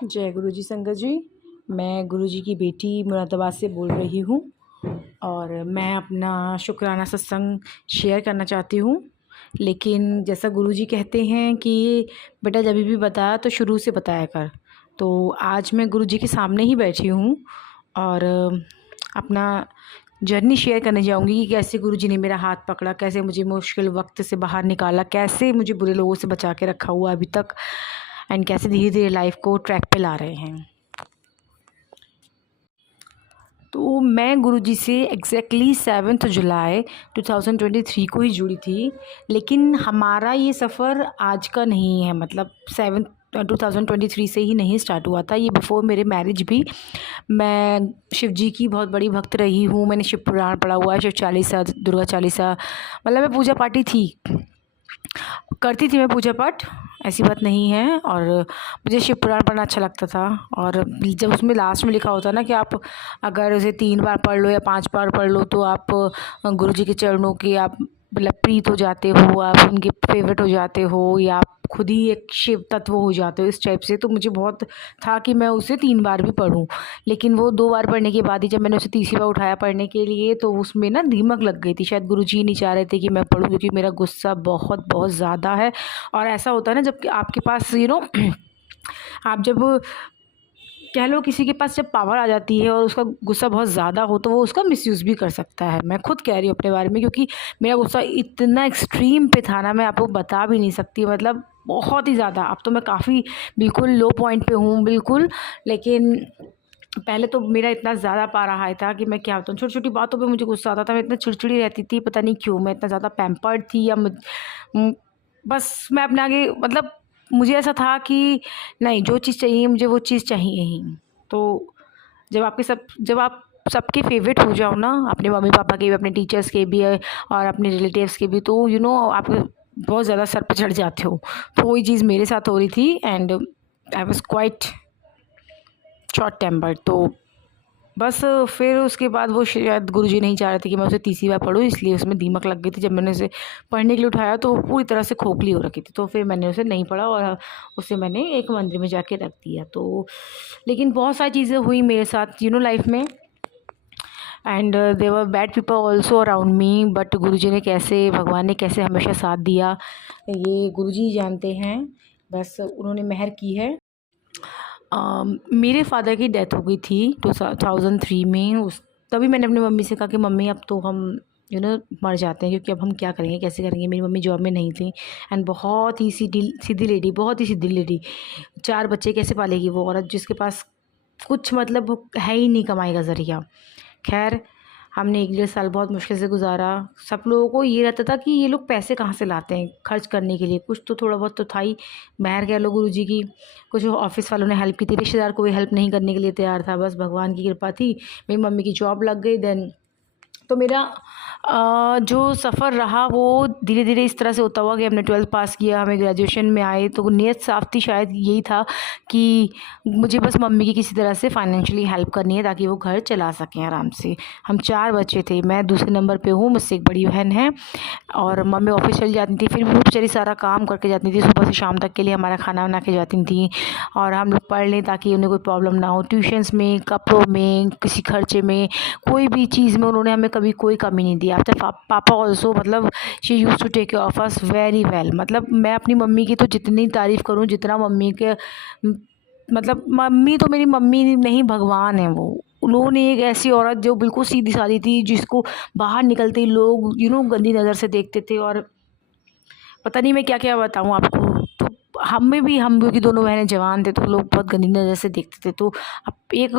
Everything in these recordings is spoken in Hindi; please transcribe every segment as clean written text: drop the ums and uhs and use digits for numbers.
जय गुरु जी संगत जी। मैं गुरु जी की बेटी मुरादाबाद से बोल रही हूँ और मैं अपना शुक्राना सत्संग शेयर करना चाहती हूँ। लेकिन जैसा गुरु जी कहते हैं कि बेटा जब भी बताया तो शुरू से बताया कर, तो आज मैं गुरु जी के सामने ही बैठी हूँ और अपना जर्नी शेयर करने जाऊँगी कि कैसे गुरु जी ने मेरा हाथ पकड़ा, कैसे मुझे मुश्किल वक्त से बाहर निकाला, कैसे मुझे बुरे लोगों से बचा के रखा हुआ अभी तक, एंड कैसे धीरे धीरे लाइफ को ट्रैक पे ला रहे हैं। तो मैं गुरुजी से एग्जैक्टली 7 जुलाई 2023 को ही जुड़ी थी, लेकिन हमारा ये सफ़र आज का नहीं है। मतलब 2023 से ही नहीं स्टार्ट हुआ था, ये बिफ़ोर मेरे मैरिज भी मैं शिव जी की बहुत बड़ी भक्त रही हूँ। मैंने शिव पुराण पढ़ा हुआ है, शिव चालीसा, दुर्गा चालीसा, मतलब मैं पूजा पाठी थी, करती थी मैं पूजा पाठ, ऐसी बात नहीं है। और मुझे शिव पुराण पढ़ना अच्छा लगता था। और जब उसमें लास्ट में लिखा होता है ना कि आप अगर उसे 3 बार पढ़ लो या 5 बार पढ़ लो तो आप गुरु जी के चरणों के आप मतलब प्रीत हो जाते हो, आप उनके फेवरेट हो जाते हो, या आप खुद ही एक शिव तत्व हो जाते हो, इस टाइप से। तो मुझे बहुत था कि मैं उसे 3 बार भी पढूं, लेकिन वो 2 बार पढ़ने के बाद ही जब मैंने उसे तीसरी बार उठाया पढ़ने के लिए तो उसमें ना दीमक लग गई थी। शायद गुरुजी नहीं चाह रहे थे कि मैं पढूं, क्योंकि मेरा गुस्सा बहुत बहुत ज़्यादा है। और ऐसा होता है ना जब आपके पास आप जब कह लो किसी के पास जब पावर आ जाती है और उसका गुस्सा बहुत ज़्यादा हो तो वो उसका मिसयूज़ भी कर सकता है। मैं खुद कह रही हूँ अपने बारे में, क्योंकि मेरा गुस्सा इतना एक्सट्रीम पे था ना, मैं आपको बता भी नहीं सकती। मतलब बहुत ही ज़्यादा। अब तो मैं काफ़ी बिल्कुल लो पॉइंट पे हूँ बिल्कुल, लेकिन पहले तो मेरा इतना ज़्यादा पारा हाई था कि मैं क्या बताऊँ, छोटी-छोटी बातों पे मुझे गुस्सा आता था। मैं इतना चिड़चिड़ी रहती थी, पता नहीं क्यों। मैं इतना ज़्यादा पैम्पर्ड थी या बस मैं अपने आगे मतलब मुझे ऐसा था कि नहीं, जो चीज़ चाहिए मुझे वो चीज़ चाहिए ही। तो जब आप सबके फेवरेट हो जाओ ना, अपने मम्मी-पापा के भी, अपने टीचर्स के भी और अपने रिलेटिव्स के भी, तो आप बहुत ज़्यादा सर पे चढ़ जाते हो। तो वही चीज़ मेरे साथ हो रही थी and I was quite short tempered. तो बस फिर उसके बाद वो शायद गुरुजी नहीं चाह रहे थे कि मैं उसे तीसरी बार पढूँ, इसलिए उसमें दीमक लग गई थी। जब मैंने उसे पढ़ने के लिए उठाया तो वो पूरी तरह से खोखली हो रखी थी, तो फिर मैंने उसे नहीं पढ़ा और उसे मैंने एक मंदिर में जाके रख दिया। तो लेकिन बहुत सारी चीज़ें हुई मेरे साथ लाइफ में, and there were bad people also around me, but Guruji ने कैसे, भगवान ने कैसे हमेशा साथ दिया ये गुरुजी जानते हैं। बस उन्होंने मेहर की है। मेरे फादर की डेथ हो गई थी 2003 में। उस तभी मैंने अपनी मम्मी से कहा कि मम्मी अब तो हम मर जाते हैं, क्योंकि अब हम क्या करेंगे, कैसे करेंगे। मेरी मम्मी जॉब में नहीं थी एंड बहुत ही सीधी सीधी लेडी, बहुत ही सीधी लेडी। 4 बच्चे कैसे पालेगी वो औरत जिसके पास कुछ मतलब है ही नहीं कमाई का ज़रिया। खैर, हमने 1 डेढ़ साल बहुत मुश्किल से गुजारा। सब लोगों को ये रहता था कि ये लोग पैसे कहाँ से लाते हैं खर्च करने के लिए, कुछ तो थोड़ा बहुत तो था ही। मेहर कह लो गुरुजी की, कुछ ऑफिस वालों ने हेल्प की थी, रिश्तेदार कोई हेल्प नहीं करने के लिए तैयार था। बस भगवान की कृपा थी, मेरी मम्मी की जॉब लग गई। देन तो मेरा जो सफ़र रहा वो धीरे धीरे इस तरह से होता हुआ कि हमने 12th पास किया, हमें ग्रेजुएशन में आए तो नीयत साफ़ थी, शायद यही था कि मुझे बस मम्मी की किसी तरह से फाइनेंशियली हेल्प करनी है ताकि वो घर चला सकें आराम से। हम 4 बच्चे थे, मैं दूसरे नंबर पे हूँ, मुझसे एक बड़ी बहन है। और मम्मी ऑफिस चली जाती थी, फिर भी वो बेचारी सारा काम करके जाती थी, सुबह से शाम तक के लिए हमारा खाना बना के जाती थी। और हम लोग पढ़ लें ताकि उन्हें कोई प्रॉब्लम ना हो, ट्यूशन्स में, कपड़ों में, किसी खर्चे में, कोई भी चीज़ में उन्होंने हमें कभी कोई कमी नहीं दी। आफ्टर पापा ऑल्सो, मतलब she use to take care of us very well. मतलब मैं अपनी मम्मी की तो जितनी तारीफ़ करूँ, जितना मम्मी के मतलब मम्मी तो मेरी मम्मी नहीं, भगवान है वो। उन्होंने एक ऐसी औरत जो बिल्कुल सीधी सादी थी, जिसको बाहर निकलते ही लोग गंदी नज़र से देखते थे, और पता नहीं मैं क्या क्या बताऊँ आपको। तो हम क्योंकि दोनों बहनें जवान थे तो लोग बहुत गंदी नज़र से देखते थे। तो अब एक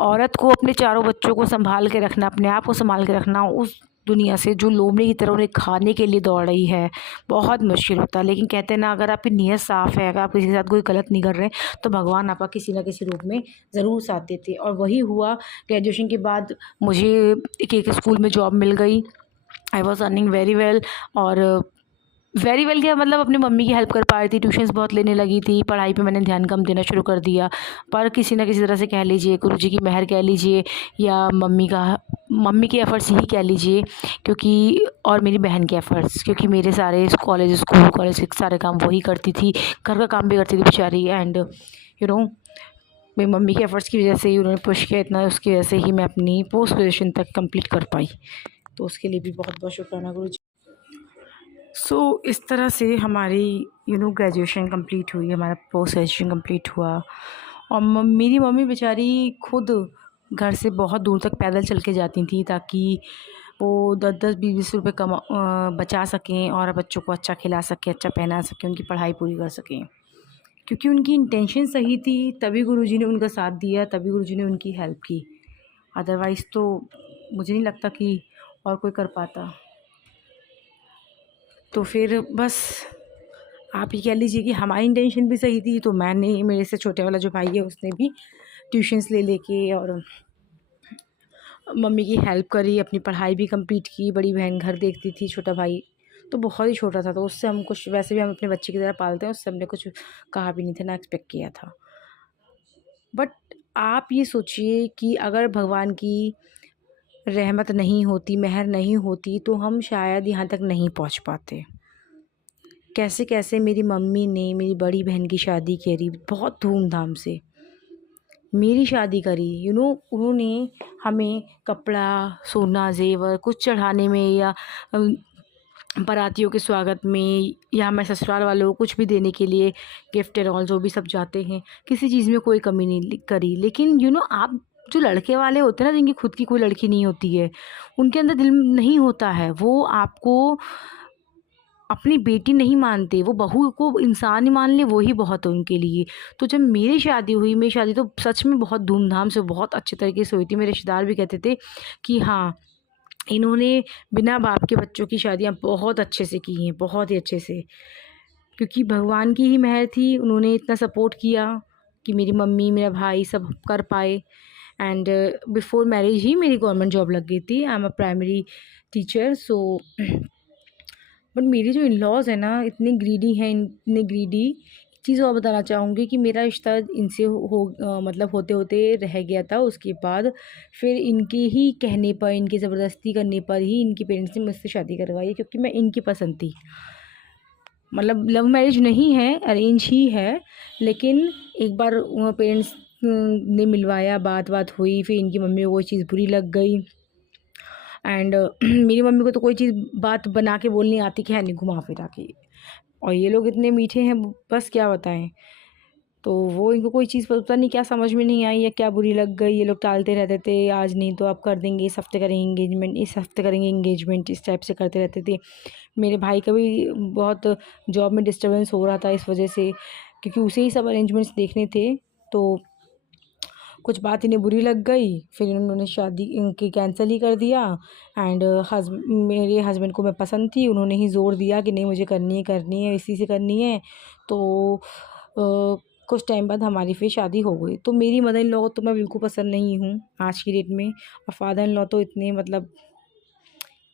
औरत को अपने चारों बच्चों को संभाल के रखना, अपने आप को संभाल के रखना, उस दुनिया से जो लोमड़ी की तरह उन्हें खाने के लिए दौड़ रही है, बहुत मुश्किल होता है। लेकिन कहते हैं ना, अगर आपकी नीयत साफ़ है, अगर आप किसी के साथ कोई गलत नहीं कर रहे, तो भगवान आपका किसी न किसी रूप में ज़रूर साथ देते हैं। और वही हुआ। ग्रेजुएशन के बाद मुझे एक स्कूल में जॉब मिल गई। I was earning very well, और वेरी वेल क्या, मतलब अपनी मम्मी की हेल्प कर पा रही थी। ट्यूशन्स बहुत लेने लगी थी, पढ़ाई पे मैंने ध्यान कम देना शुरू कर दिया। पर किसी न किसी तरह से कह लीजिए, गुरुजी की मेहर कह लीजिए, या मम्मी के एफ़र्ट्स ही कह लीजिए, क्योंकि और मेरी बहन के एफ़र्ट्स, क्योंकि मेरे सारे स्कूल कॉलेज के सारे काम वही करती थी, घर का काम भी करती थी बेचारी। एंड मेरी मम्मी के एफ़र्ट्स की वजह से ही उन्होंने पुश किया इतना, उसकी वजह से ही मैं अपनी पोस्ट ग्रेजुएशन तक कंप्लीट कर पाई। तो उसके लिए भी बहुत बहुत शुक्राना गुरुजी। इस तरह से हमारी ग्रेजुएशन कंप्लीट हुई, हमारा पोस्ट ग्रेजुएशन कंप्लीट हुआ। और मेरी मम्मी बेचारी खुद घर से बहुत दूर तक पैदल चल के जाती थी, ताकि वो 10-10 20-20 रुपये बचा सकें और बच्चों को अच्छा खिला सकें, अच्छा पहना सकें, उनकी पढ़ाई पूरी कर सकें। क्योंकि उनकी इंटेंशन सही थी, तभी गुरुजी ने उनका साथ दिया, तभी गुरुजी ने उनकी हेल्प की। अदरवाइज़ तो मुझे नहीं लगता कि और कोई कर पाता। तो फिर बस आप ये कह लीजिए कि हमारी इंटेंशन भी सही थी, तो मैंने, मेरे से छोटे वाला जो भाई है उसने भी ट्यूशन्स ले लेके और मम्मी की हेल्प करी, अपनी पढ़ाई भी कंप्लीट की। बड़ी बहन घर देखती थी, छोटा भाई तो बहुत ही छोटा था, तो उससे हम कुछ, वैसे भी हम अपने बच्चे की तरह पालते हैं, उससे हमने कुछ कहा भी नहीं था, ना एक्सपेक्ट किया था। बट आप ये सोचिए कि अगर भगवान की रहमत नहीं होती, मेहर नहीं होती, तो हम शायद यहाँ तक नहीं पहुँच पाते। कैसे कैसे मेरी मम्मी ने मेरी बड़ी बहन की शादी करी, बहुत धूमधाम से मेरी शादी करी। उन्होंने हमें कपड़ा, सोना, ज़ेवर कुछ चढ़ाने में, या बारातियों के स्वागत में, या हमारे ससुराल वालों को कुछ भी देने के लिए, गिफ्ट एंड ऑल जो भी सब जाते हैं, किसी चीज़ में कोई कमी नहीं करी। लेकिन आप जो लड़के वाले होते हैं ना, जिनकी खुद की कोई लड़की नहीं होती है, उनके अंदर दिल नहीं होता है, वो आपको अपनी बेटी नहीं मानते, वो बहू को इंसान ही मान ले, वो ही बहुत है उनके लिए। तो जब मेरी शादी हुई, मेरी शादी तो सच में बहुत धूमधाम से, बहुत अच्छे तरीके से हुई थी। मेरे रिश्तेदार भी कहते थे कि हाँ, इन्होंने बिना बाप के बच्चों की शादियाँ बहुत अच्छे से की हैं, बहुत ही अच्छे से। क्योंकि भगवान की ही मेहर थी, उन्होंने इतना सपोर्ट किया कि मेरी मम्मी, मेरा भाई सब कर पाए। एंड बिफ़ोर मैरिज ही मेरी गवर्नमेंट जॉब लग गई थी। I am a primary teacher. But मेरे जो इन-लॉज़ हैं ना, इतने ग्रीडी हैं, इतने ग्रीडी। एक चीज़ और बताना चाहूँगी कि मेरा रिश्ता इनसे मतलब होते-होते रह गया था। उसके बाद फिर इनके ही कहने पर, इनकी ज़बरदस्ती करने पर ही इनके पेरेंट्स ने मुझसे शादी करवाई, क्योंकि मैं इनकी पसंद थी। मतलब लव मैरिज नहीं है, अरेंज ही है। लेकिन एक बार पेरेंट्स ने मिलवाया, बात-वात हुई, फिर इनकी मम्मी को वो चीज़ बुरी लग गई। एंड मेरी मम्मी को तो कोई चीज़ बात बना के बोलनी आती कि है नहीं, घुमा फिरा के। और ये लोग इतने मीठे हैं, बस क्या बताएं। तो वो इनको कोई चीज़ पता नहीं क्या समझ में नहीं आई या क्या बुरी लग गई, ये लोग टालते रहते थे, आज नहीं तो आप कर देंगे, इस हफ्ते करेंगे एंगेजमेंट, इस हफ्ते करेंगे एंगेजमेंट, इस टाइप से करते रहते थे। मेरे भाई का भी बहुत जॉब में डिस्टर्बेंस हो रहा था इस वजह से, क्योंकि उसे ही सब अरेंजमेंट्स देखने थे। तो कुछ बात इन्हें बुरी लग गई, फिर उन्होंने शादी इनकी कैंसिल ही कर दिया। एंड मेरे हस्बैंड को मैं पसंद थी, उन्होंने ही ज़ोर दिया कि नहीं मुझे करनी है, इसी से करनी है। तो कुछ टाइम बाद हमारी फिर शादी हो गई। तो मेरी मदर इन लॉ को तो मैं बिल्कुल पसंद नहीं हूँ आज की डेट में, और फादर इन लॉ तो इतने, मतलब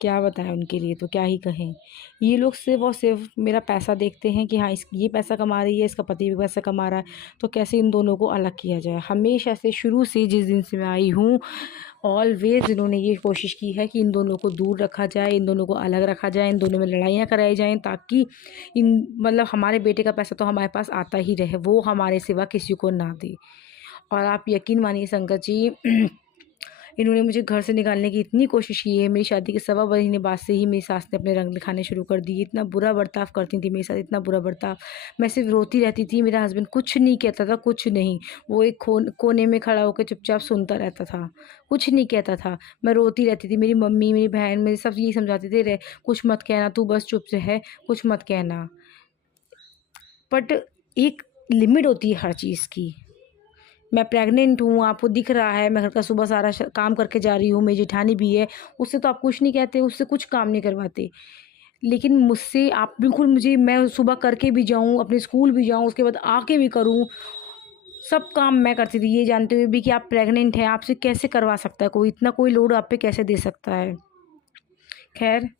क्या बताएं उनके लिए, तो क्या ही कहें। ये लोग सिर्फ़ और सिर्फ मेरा पैसा देखते हैं कि हाँ, ये पैसा कमा रही है, इसका पति भी पैसा कमा रहा है, तो कैसे इन दोनों को अलग किया जाए। हमेशा से, शुरू से, जिस दिन से मैं आई हूँ, ऑलवेज़ इन्होंने ये कोशिश की है कि इन दोनों को दूर रखा जाए, इन दोनों को अलग रखा जाए, इन दोनों में लड़ाइयाँ कराई जाएँ, ताकि मतलब हमारे बेटे का पैसा तो हमारे पास आता ही रहे, वो हमारे सिवा किसी को ना दे। और आप यकीन मानिए संगत जी, इन्होंने मुझे घर से निकालने की इतनी कोशिश की है। मेरी शादी के सवा महीने बाद से ही मेरी सास ने अपने रंग दिखाने शुरू कर दिए। इतना बुरा बर्ताव करती थी मेरे साथ, इतना बुरा बर्ताव। मैं सिर्फ रोती रहती थी, मेरा हस्बैंड कुछ नहीं कहता था, कुछ नहीं। वो एक कोने में खड़ा होकर चुपचाप सुनता रहता था, कुछ नहीं कहता था। मैं रोती रहती थी। मेरी मम्मी, मेरी बहन, मेरे सब यही समझाते थे, कुछ मत कहना, तू बस चुप से है, कुछ मत कहना। बट एक लिमिट होती है हर चीज़ की। मैं प्रेग्नेंट हूँ, आपको दिख रहा है, मैं घर का सुबह सारा काम करके जा रही हूँ, मेरी जेठानी भी है, उससे तो आप कुछ नहीं कहते, उससे कुछ काम नहीं करवाते। लेकिन मुझसे आप बिल्कुल, मैं सुबह करके भी जाऊँ, अपने स्कूल भी जाऊँ, उसके बाद आके भी करूँ, सब काम मैं करती थी, ये जानते हुए भी कि आप प्रेग्नेंट हैं, आपसे कैसे करवा सकता है कोई, इतना कोई लोड आप पे कैसे दे सकता है। खैर,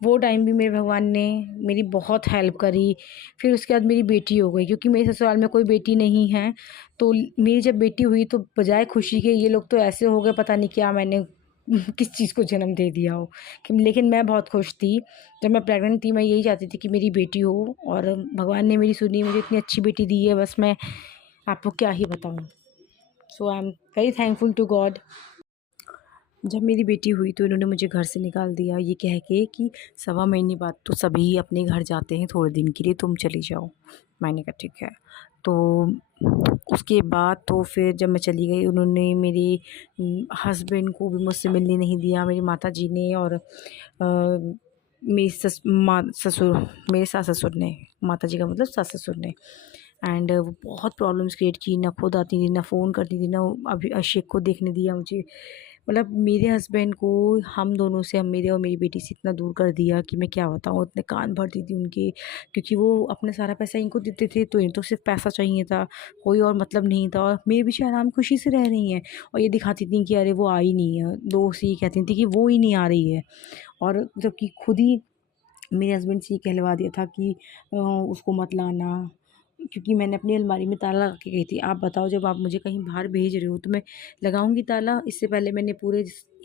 वो टाइम भी मेरे भगवान ने मेरी बहुत हेल्प करी। फिर उसके बाद मेरी बेटी हो गई, क्योंकि मेरे ससुराल में कोई बेटी नहीं है। तो मेरी जब बेटी हुई, तो बजाय खुशी के ये लोग तो ऐसे हो गए, पता नहीं क्या मैंने किस चीज़ को जन्म दे दिया हो। कि लेकिन मैं बहुत खुश थी जब मैं प्रेग्नेंट थी। मैं यही चाहती थी कि मेरी बेटी हो, और भगवान ने मेरी सुनी, मुझे इतनी अच्छी बेटी दी है, बस मैं आपको क्या ही बताऊँ। So I am very thankful to God. जब मेरी बेटी हुई तो इन्होंने मुझे घर से निकाल दिया, ये कह के कि 1.25 महीने बाद तो सभी अपने घर जाते हैं थोड़े दिन के लिए, तुम चली जाओ। मैंने कहा ठीक है। तो उसके बाद तो फिर जब मैं चली गई, उन्होंने मेरे हस्बैंड को भी मुझसे मिलने नहीं दिया, मेरी माताजी ने, और मेरी ससुर, मेरे सास ससुर ने, माताजी का मतलब सास ससुर ने। एंड वो बहुत प्रॉब्लम्स क्रिएट की, ना खुद आती थी, ना फ़ोन करती थी, ना अभी अभिषेक को देखने दिया मुझे। मतलब मेरे हस्बैंड को हम दोनों से, हम मेरे और मेरी बेटी से इतना दूर कर दिया कि मैं क्या बताऊँ। इतने कान भरती थी उनके, क्योंकि वो अपना सारा पैसा इनको देते थे, तो इनको सिर्फ पैसा चाहिए था, कोई और मतलब नहीं था। और मेरे पीछे आराम खुशी से रह रही हैं, और ये दिखाती थी कि अरे वो आई नहीं है, दोस्त ये कहती थी कि वो ही नहीं आ रही है। और जबकि खुद ही मेरे हस्बैंड से ये कहलवा दिया था कि उसको मत लाना, क्योंकि मैंने अपनी अलमारी में ताला लगा के गई थी। आप बताओ, जब आप मुझे कहीं बाहर भेज रहे हो तो मैं लगाऊंगी ताला? इससे पहले मैंने पूरे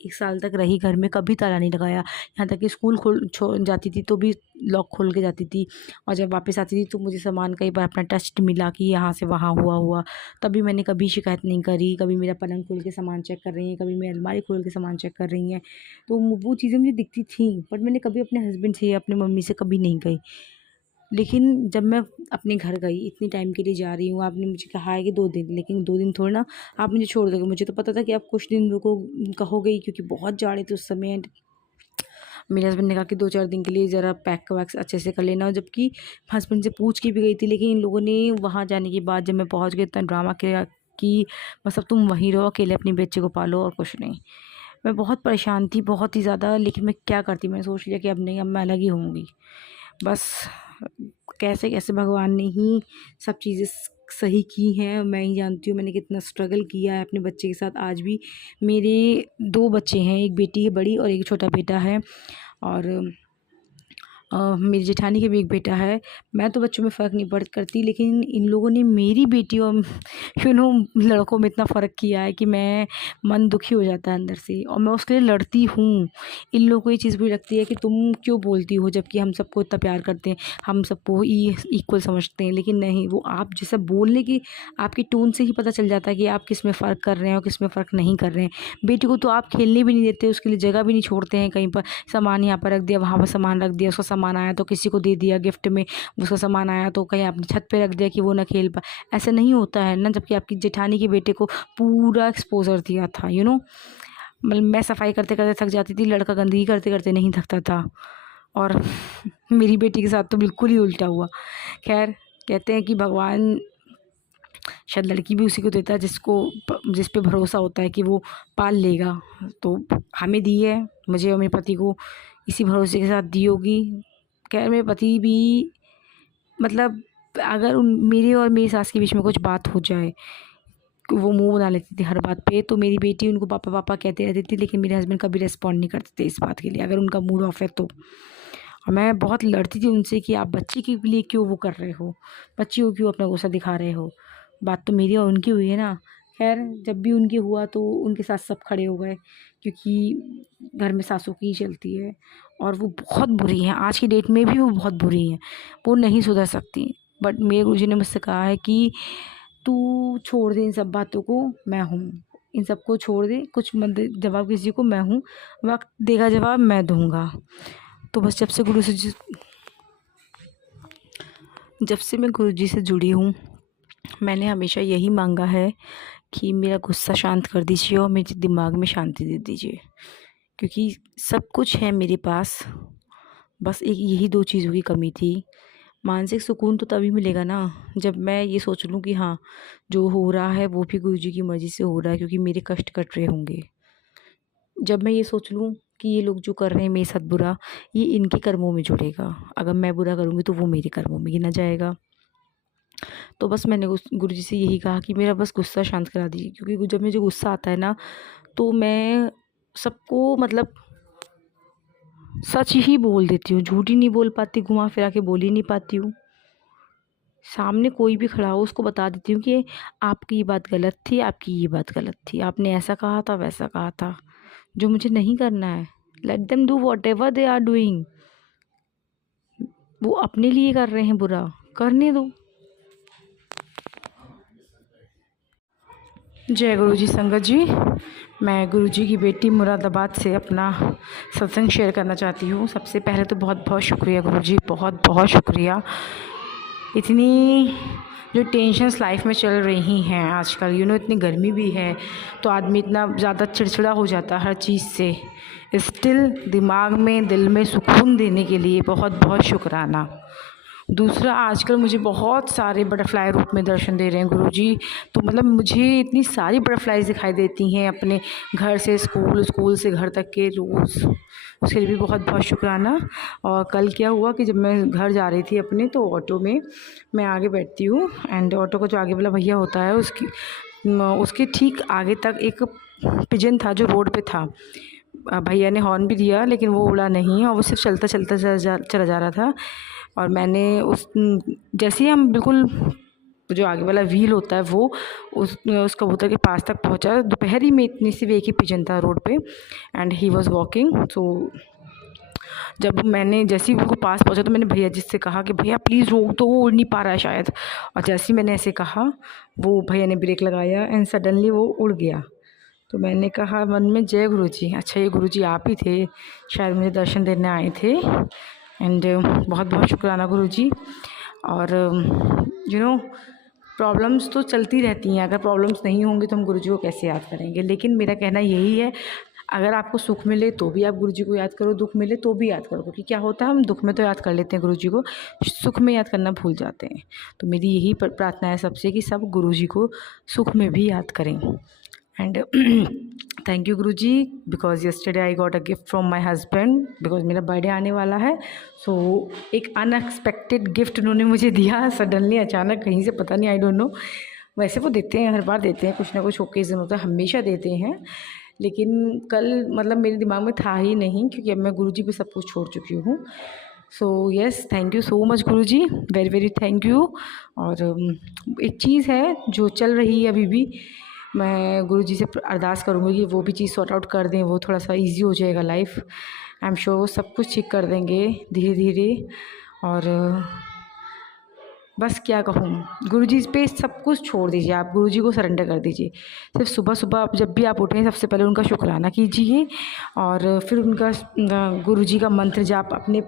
1 साल तक रही घर में, कभी ताला नहीं लगाया। यहाँ तक कि स्कूल खोल छोड़ जाती थी तो भी लॉक खोल के जाती थी, और जब वापस आती थी तो मुझे सामान कई बार अपना टस्ट मिला कि यहाँ से वहाँ हुआ, तभी मैंने कभी शिकायत नहीं करी। कभी मेरा पलंग खोल के सामान चेक कर रही हैं, कभी मेरी अलमारी खोल के सामान चेक कर रही हैं। तो वो चीज़ें मुझे दिखती थी, बट मैंने कभी अपने हस्बैंड से या अपनी मम्मी से कभी नहीं कही। लेकिन जब मैं अपने घर गई, इतनी टाइम के लिए जा रही हूँ, आपने मुझे कहा है कि 2 दिन, लेकिन 2 दिन थोड़ी ना आप मुझे छोड़ दोगे। मुझे तो पता था कि आप कुछ दिन रुको, कहोगे ही, क्योंकि बहुत जाड़े थे उस समय। मेरे हस्बैंड ने कहा कि 2-4 दिन के लिए ज़रा पैक वैक्स अच्छे से कर लेना, और जबकि हस्बैंड से पूछ के भी गई थी। लेकिन इन लोगों ने वहाँ जाने के बाद जब मैं पहुँच गई, इतना ड्रामा किया कि बस अब तुम वहीं रहो अकेले, अपनी बच्चे को पालो और कुछ नहीं। मैं बहुत परेशान थी, बहुत ही ज़्यादा, लेकिन मैं क्या करती, मैंने सोच लिया कि अब नहीं, अब मैं अलग ही होऊंगी। बस कैसे कैसे भगवान ने ही सब चीज़ें सही की हैं। मैं ही जानती हूँ मैंने कितना स्ट्रगल किया है अपने बच्चे के साथ। आज भी मेरे 2 बच्चे हैं, एक बेटी है बड़ी और एक छोटा बेटा है, और मेरी जेठानी के भी एक बेटा है। मैं तो बच्चों में फ़र्क नहीं करती, लेकिन इन लोगों ने मेरी बेटी और लड़कों में इतना फ़र्क किया है कि मैं मन दुखी हो जाता है अंदर से, और मैं उसके लिए लड़ती हूँ। इन लोगों को ये चीज़ बुरी लगती है कि तुम क्यों बोलती हो, जबकि हम सबको इतना प्यार करते हैं, हम सबको इक्वल समझते हैं। लेकिन नहीं, वो आप जैसा बोलने की, आपकी टोन से ही पता चल जाता है कि आप किस में फ़र्क कर रहे हैं और किस में फ़र्क नहीं कर रहे हैं। बेटी को तो आप खेलने भी नहीं देते, उसके लिए जगह भी नहीं छोड़ते हैं कहीं पर। सामान यहाँ पर रख दिया, वहाँ पर सामान रख दिया, उसका सामान आया तो किसी को दे दिया गिफ्ट में, उसका सामान आया तो कहीं आपने छत पे रख दिया कि वो ना खेल पाए। ऐसा नहीं होता है ना, जबकि आपकी जेठानी के बेटे को पूरा एक्सपोजर दिया था, मतलब मैं सफाई करते करते थक जाती थी, लड़का गंदगी करते करते नहीं थकता था। और मेरी बेटी के साथ तो बिल्कुल ही उल्टा हुआ। खैर, कहते हैं कि भगवान शायद लड़की भी उसी को देता है जिस पे भरोसा होता है कि वो पाल लेगा। तो हमें दी है, मुझे और मेरे पति को इसी भरोसे के साथ दी होगी। खैर, मेरे पति भी, मतलब अगर मेरे और मेरी सास के बीच में कुछ बात हो जाए, वो मुंह बना लेती थी हर बात पे, तो मेरी बेटी उनको पापा पापा कहते रहती थी, लेकिन मेरे हस्बैंड कभी रिस्पॉन्ड नहीं करते थे इस बात के लिए, अगर उनका मूड ऑफ है तो। और मैं बहुत लड़ती थी उनसे कि आप बच्ची के लिए क्यों वो कर रहे हो, बच्ची को क्यों अपना गुस्सा दिखा रहे हो। बात तो मेरी और उनकी हुई है ना। खैर, जब भी उनकी हुआ तो उनके साथ सब खड़े हो गए, क्योंकि घर में सासों की ही चलती है, और वो बहुत बुरी हैं, आज की डेट में भी वो बहुत बुरी हैं, वो नहीं सुधर सकती। बट मेरे गुरुजी ने मुझसे कहा है कि तू छोड़ दे इन सब बातों को, मैं हूँ, इन सबको छोड़ दे, कुछ मत दे जवाब किसी को, मैं हूँ, वक्त देगा जवाब, मैं दूंगा। तो बस जब से मैं गुरुजी से जुड़ी हूँ, मैंने हमेशा यही मांगा है कि मेरा गुस्सा शांत कर दीजिए और मेरे दिमाग में शांति दे दीजिए, क्योंकि सब कुछ है मेरे पास, बस एक यही 2 चीज़ों की कमी थी। मानसिक सुकून तो तभी मिलेगा ना, जब मैं ये सोच लूँ कि हाँ, जो हो रहा है वो भी गुरुजी की मर्ज़ी से हो रहा है, क्योंकि मेरे कष्ट कट रहे होंगे। जब मैं ये सोच लूँ कि ये लोग जो कर रहे हैं मेरे साथ बुरा, ये इनके कर्मों में जुड़ेगा, अगर मैं बुरा करूँगी तो वो मेरे कर्मों में गिना जाएगा। तो बस मैंने गुरुजी से यही कहा कि मेरा बस गुस्सा शांत करा दीजिए, क्योंकि जब मुझे गुस्सा आता है ना, तो मैं सबको, मतलब सच ही बोल देती हूँ, झूठ ही नहीं बोल पाती, घुमा फिरा के बोल ही नहीं पाती हूँ। सामने कोई भी खड़ा हो उसको बता देती हूँ कि आपकी ये बात गलत थी, आपकी ये बात गलत थी, आपने ऐसा कहा था, वैसा कहा था। जो मुझे नहीं करना है। Let them do whatever they are doing. वो अपने लिए कर रहे हैं बुरा, करने दो। जय गुरु जी संगत जी। मैं गुरु जी की बेटी मुरादाबाद से अपना सत्संग शेयर करना चाहती हूँ। सबसे पहले तो बहुत बहुत शुक्रिया गुरु जी, बहुत बहुत शुक्रिया। इतनी जो टेंशन्स लाइफ में चल रही हैं आजकल, इतनी गर्मी भी है, तो आदमी इतना ज़्यादा चिड़चिड़ा हो जाता है हर चीज़ से। स्टिल दिमाग में, दिल में सुकून देने के लिए बहुत बहुत शुक्राना। दूसरा, आजकल मुझे बहुत सारे बटरफ्लाई रूप में दर्शन दे रहे हैं गुरुजी। तो मतलब मुझे इतनी सारी बटरफ्लाईज दिखाई देती हैं अपने घर से स्कूल, स्कूल से घर तक के रोज़। उसके लिए भी बहुत बहुत शुक्राना। और कल क्या हुआ कि जब मैं घर जा रही थी अपने, तो ऑटो में मैं आगे बैठती हूँ, एंड ऑटो का जो आगे वाला भैया होता है उसके ठीक आगे तक एक पिजन था जो रोड पे था। भैया ने हॉर्न भी दिया लेकिन वो उड़ा नहीं, और वो सिर्फ चलता चलता चला जा रहा था। और मैंने जैसे ही हम बिल्कुल जो आगे वाला व्हील होता है वो उस कबूतर के पास तक पहुंचा, दोपहरी में इतनी सी एक ही पिजन था रोड पे, एंड ही वाज वॉकिंग। सो जब मैंने जैसे ही बिल्कुल पास पहुंचा तो मैंने भैया जी से कहा कि भैया प्लीज़ रोक दो, वो उड़ नहीं पा रहा है शायद। और जैसे ही मैंने ऐसे कहा, वो भैया ने ब्रेक लगाया एंड सडनली वो उड़ गया। तो मैंने कहा मन में, जय गुरु जी, अच्छा ये गुरु जी आप ही थे, शायद मुझे दर्शन देने आए थे। एंड बहुत बहुत शुक्राना गुरु जी। और प्रॉब्लम्स तो चलती रहती हैं, अगर प्रॉब्लम्स नहीं होंगी तो हम गुरु जी को कैसे याद करेंगे। लेकिन मेरा कहना यही है, अगर आपको सुख मिले तो भी आप गुरु जी को याद करो, दुख मिले तो भी याद करो। क्योंकि क्या होता है, हम दुख में तो याद कर लेते हैं गुरु जी को, सुख में याद करना भूल जाते हैं। तो मेरी यही प्रार्थना है सबसे कि सब गुरु जी को सुख में भी याद करें। And thank you Guru ji, because yesterday I got a gift from my husband, because मेरा बर्थडे आने वाला है। सो एक अनएक्सपेक्टेड गिफ्ट उन्होंने मुझे दिया सडनली, अचानक कहीं से, पता नहीं, आई डोंट नो। वैसे वो देते हैं, हर बार देते हैं, कुछ ना कुछ ओकेज़न होता है, हमेशा देते हैं। लेकिन कल मतलब मेरे दिमाग में था ही नहीं, क्योंकि अब मैं गुरु जी पे सब कुछ छोड़ चुकी हूँ। So yes, thank you so much Guru ji, very very thank you. और एक चीज़ है जो चल रही है अभी भी, मैं गुरु जी से अरदास करूँगी कि वो भी चीज़ सॉर्ट आउट कर दें, वो थोड़ा सा ईजी हो जाएगा लाइफ। आई एम श्योर वो सब कुछ ठीक कर देंगे धीरे धीरे। और बस क्या कहूँ, गुरु जी पे सब कुछ छोड़ दीजिए, आप गुरु जी को सरेंडर कर दीजिए। सिर्फ सुबह सुबह आप जब भी आप उठें, सबसे पहले उनका शुक्राना कीजिए, और फिर उनका गुरु जी का मंत्र जाप अपने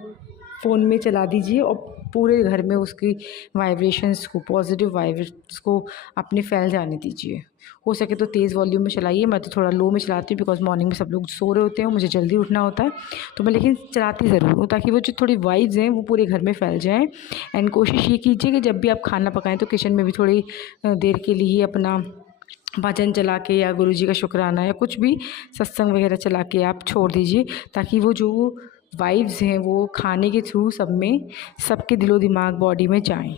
फ़ोन में चला दीजिए, और पूरे घर में उसकी वाइब्रेशंस को, पॉजिटिव वाइब्रेशंस को अपने फैल जाने दीजिए। हो सके तो तेज़ वॉल्यूम में चलाइए, मैं तो थोड़ा लो में चलाती हूँ, बिकॉज मॉर्निंग में सब लोग सो रहे होते हैं, मुझे जल्दी उठना होता है, तो मैं लेकिन चलाती ज़रूर हूँ, ताकि वो जो थोड़ी वाइब्स हैं वो पूरे घर में फैल जाएँ। एंड कोशिश ये कीजिए कि जब भी आप खाना पकाएं तो किचन में भी थोड़ी देर के लिए अपना भजन चला के, या गुरु जी का शुक्राना, या कुछ भी सत्संग वगैरह चला के आप छोड़ दीजिए, ताकि वो जो वाइब्स हैं वो खाने के थ्रू सब में, सबके दिलो दिमाग, बॉडी में जाएं।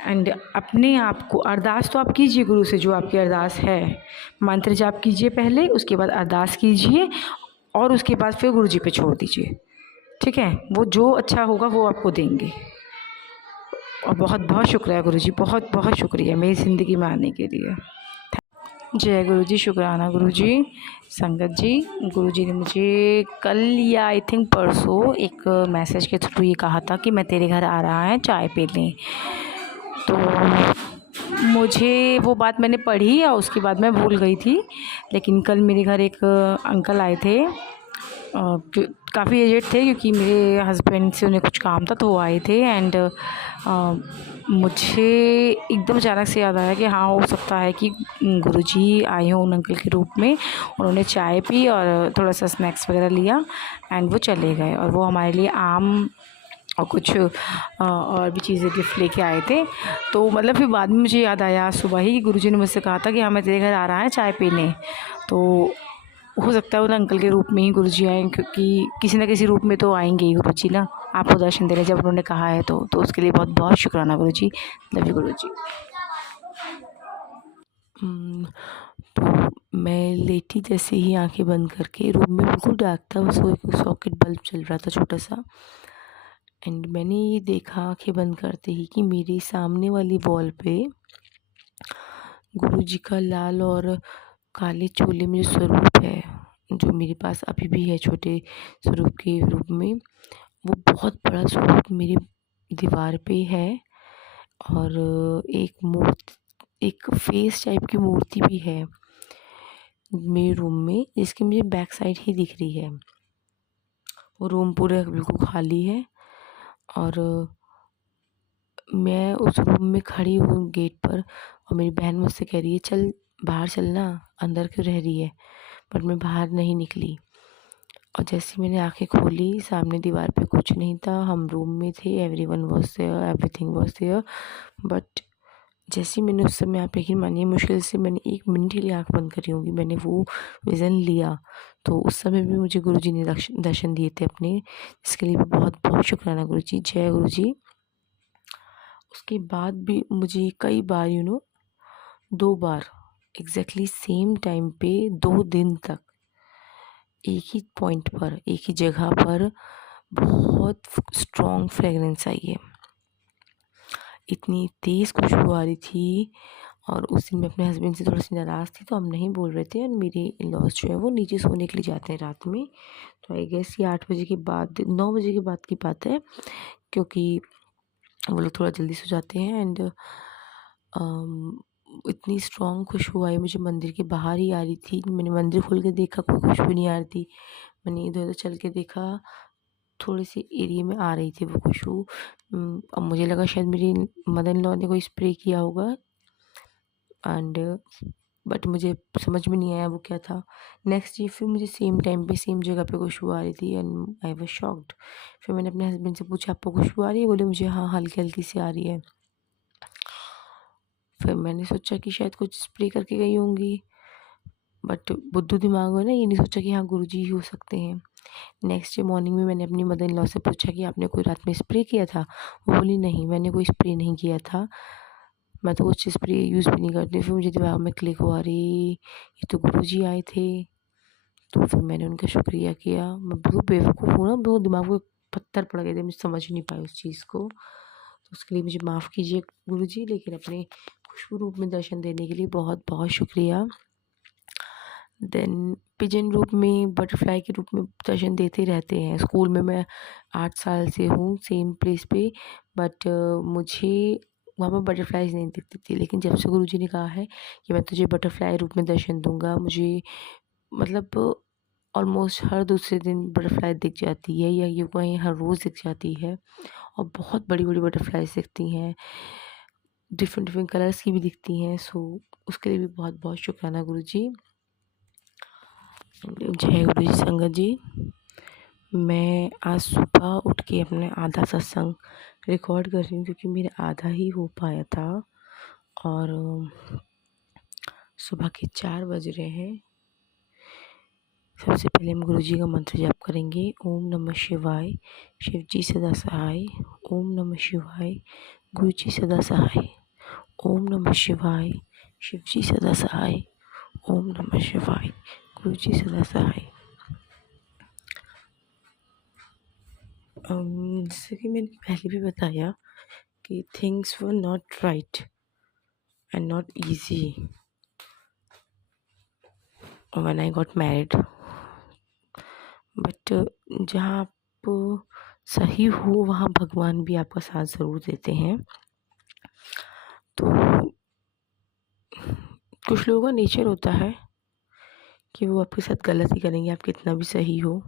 एंड अपने आप को अरदास तो आप कीजिए गुरु से, जो आपकी अरदास है, मंत्र जाप कीजिए पहले, उसके बाद अरदास कीजिए, और उसके बाद फिर गुरु जी पे छोड़ दीजिए। ठीक है, वो जो अच्छा होगा वो आपको देंगे। और बहुत बहुत शुक्रिया गुरु जी, बहुत बहुत शुक्रिया मेरी ज़िंदगी में आने के लिए। जय गुरु जी, शुक्राना गुरु जी। संगत जी, गुरु जी ने मुझे कल या आई थिंक परसों एक मैसेज के थ्रू ये कहा था कि मैं तेरे घर आ रहा है, चाय पी लें। तो मुझे वो बात मैंने पढ़ी और उसके बाद मैं भूल गई थी। लेकिन कल मेरे घर एक अंकल आए थे, काफ़ी एजेड थे, क्योंकि मेरे हस्बैंड से उन्हें कुछ काम था तो वो आए थे। एंड मुझे एकदम अचानक से याद आया कि हाँ, हो सकता है कि गुरुजी आए हों उन अंकल के रूप में। उन्होंने चाय पी और थोड़ा सा स्नैक्स वगैरह लिया, एंड वो चले गए, और वो हमारे लिए आम और कुछ और भी चीज़ें गिफ्ट लेके आए थे। तो मतलब फिर बाद में मुझे याद आया सुबह ही कि गुरुजी ने मुझसे कहा था कि हाँ, मैं तेरे घर आ रहा है चाय पीने। तो हो सकता है उन अंकल के रूप में ही गुरुजी आए, क्योंकि किसी न किसी रूप में तो आएंगे ही गुरुजी ना, आपको दर्शन देने जब उन्होंने कहा है। तो उसके लिए बहुत बहुत शुक्राना गुरुजी, लव यू गुरुजी। तो मैं लेटी जैसे ही आंखें बंद करके, रूम में बिल्कुल डार्क था, बस वो एक सॉकेट बल्ब चल रहा था छोटा सा। एंड मैंने ये देखा आंखें बंद करते ही कि मेरे सामने वाली वॉल पे गुरुजी का लाल और काले चोले में जो स्वरूप है जो मेरे पास अभी भी है छोटे स्वरूप के रूप में, वो बहुत बड़ा स्वरूप मेरी दीवार पे है। और एक फेस टाइप की मूर्ति भी है मेरे रूम में, जिसकी मुझे बैक साइड ही दिख रही है। वो रूम पूरा बिल्कुल खाली है और मैं उस रूम में खड़ी हूँ गेट पर, और मेरी बहन मुझसे कह रही है चल बाहर चलना, अंदर क्यों रह रही है। बट मैं बाहर नहीं निकली। और जैसे ही मैंने आंखें खोली, सामने दीवार पे कुछ नहीं था, हम रूम में थे, everyone was there, everything was there. But जैसे ही मैंने उस समय, आप यकीन मानिए मुश्किल से मैंने 1 मिनट के लिए आँख बंद करी होंगी, मैंने वो विज़न लिया। तो उस समय भी मुझे गुरुजी ने दर्शन दिए थे अपने, जिसके लिए भी बहुत बहुत शुक्राना गुरुजी, जय गुरुजी। उसके बाद भी मुझे कई बार 2 बार एग्जैक्टली सेम टाइम पे 2 दिन तक एक ही पॉइंट पर, एक ही जगह पर बहुत स्ट्रॉन्ग फ्रेगरेंस आई है। इतनी तेज़ खुशबू आ रही थी। और उस दिन मैं अपने हस्बैंड से थोड़ी सी नाराज़ थी, तो हम नहीं बोल रहे थे। और मेरे इन-लॉज़ जो है वो नीचे सोने के लिए जाते हैं रात में। तो आई गेस ये 8 बजे के बाद, 9 बजे के बाद की बात है, क्योंकि वो लोग थोड़ा जल्दी सो जाते हैं। एंड इतनी स्ट्रॉन्ग खुशबू आई, मुझे मंदिर के बाहर ही आ रही थी। मैंने मंदिर खोल के देखा, कोई खुशबू नहीं आ रही थी। मैंने इधर-उधर चल के देखा, थोड़े से एरिया में आ रही थी वो खुशबू। अब मुझे लगा शायद मेरी मदर इन लॉ ने कोई स्प्रे किया होगा। एंड बट मुझे समझ में नहीं आया वो क्या था। नेक्स्ट डे फिर मुझे सेम टाइम पे सेम जगह पे खुशबू आ रही थी, एंड आई वाज शॉक्ड। फिर मैंने अपने हस्बैंड से पूछा आपको खुशबू आ रही है? बोले मुझे हाँ, हल्की हल्की सी आ रही है। फिर मैंने सोचा कि शायद कुछ स्प्रे करके गई होंगी, बट बुद्धू दिमाग में ना ये नहीं सोचा कि हाँ गुरुजी ही हो सकते हैं। नेक्स्ट डे मॉर्निंग में मैंने अपनी मदर इन लॉ से पूछा कि आपने कोई रात में स्प्रे किया था? वो बोली नहीं, मैंने कोई स्प्रे नहीं किया था, मैं तो कुछ स्प्रे यूज़ भी नहीं करती। फिर मुझे दिमाग में क्लिक हुआ, अरे ये तो गुरुजी आए थे। तो फिर मैंने उनका शुक्रिया किया। मैं बिल्कुल बेवकूफ़ हूँ ना, बिल्कुल दिमाग में पत्थर पड़ गए थे, मुझे समझ ही नहीं पाई उस चीज़ को। तो उसके लिए मुझे माफ़ कीजिए गुरुजी, लेकिन अपने खुशबू रूप में दर्शन देने के लिए बहुत बहुत शुक्रिया। देन पिजन रूप में, बटरफ्लाई के रूप में दर्शन देते रहते हैं। स्कूल में मैं 8 साल से हूँ सेम प्लेस पे, बट मुझे वहाँ पर बटरफ्लाइज नहीं दिखती थी। लेकिन जब से गुरुजी ने कहा है कि मैं तुझे बटरफ्लाई रूप में दर्शन दूंगा, मुझे मतलब ऑलमोस्ट हर दूसरे दिन बटरफ्लाई दिख जाती है, या यूँ कहें हर रोज़ दिख जाती है। और बहुत बड़ी बड़ी बटरफ्लाइज दिखती हैं, डिफरेंट डिफरेंट कलर्स की भी दिखती हैं। सो उसके लिए भी बहुत बहुत शुक्राना गुरुजी। जय गुरु जी संगत जी। मैं आज सुबह उठ के अपने आधा सत्संग रिकॉर्ड कर रही हूँ, क्योंकि मेरा आधा ही हो पाया था। और सुबह के 4 बज रहे हैं। सबसे पहले हम गुरु जी का मंत्र जाप करेंगे। ओम नमः शिवाय, शिव जी सदा सहाय। ओम नमः शिवाय, गुरु जी सदा सहाय। ओम नमः शिवाय, शिव जी सदा सहाय। ओम नमः शिवाय, गुरु जी सदा सहाय। जैसे कि मैंने पहले भी बताया कि things were not right and not easy when I got married. But जहाँ आप सही हो, वहाँ भगवान भी आपका साथ ज़रूर देते हैं। तो कुछ लोगों का नेचर होता है कि वो आपके साथ गलत ही करेंगे, आप कितना भी सही हो।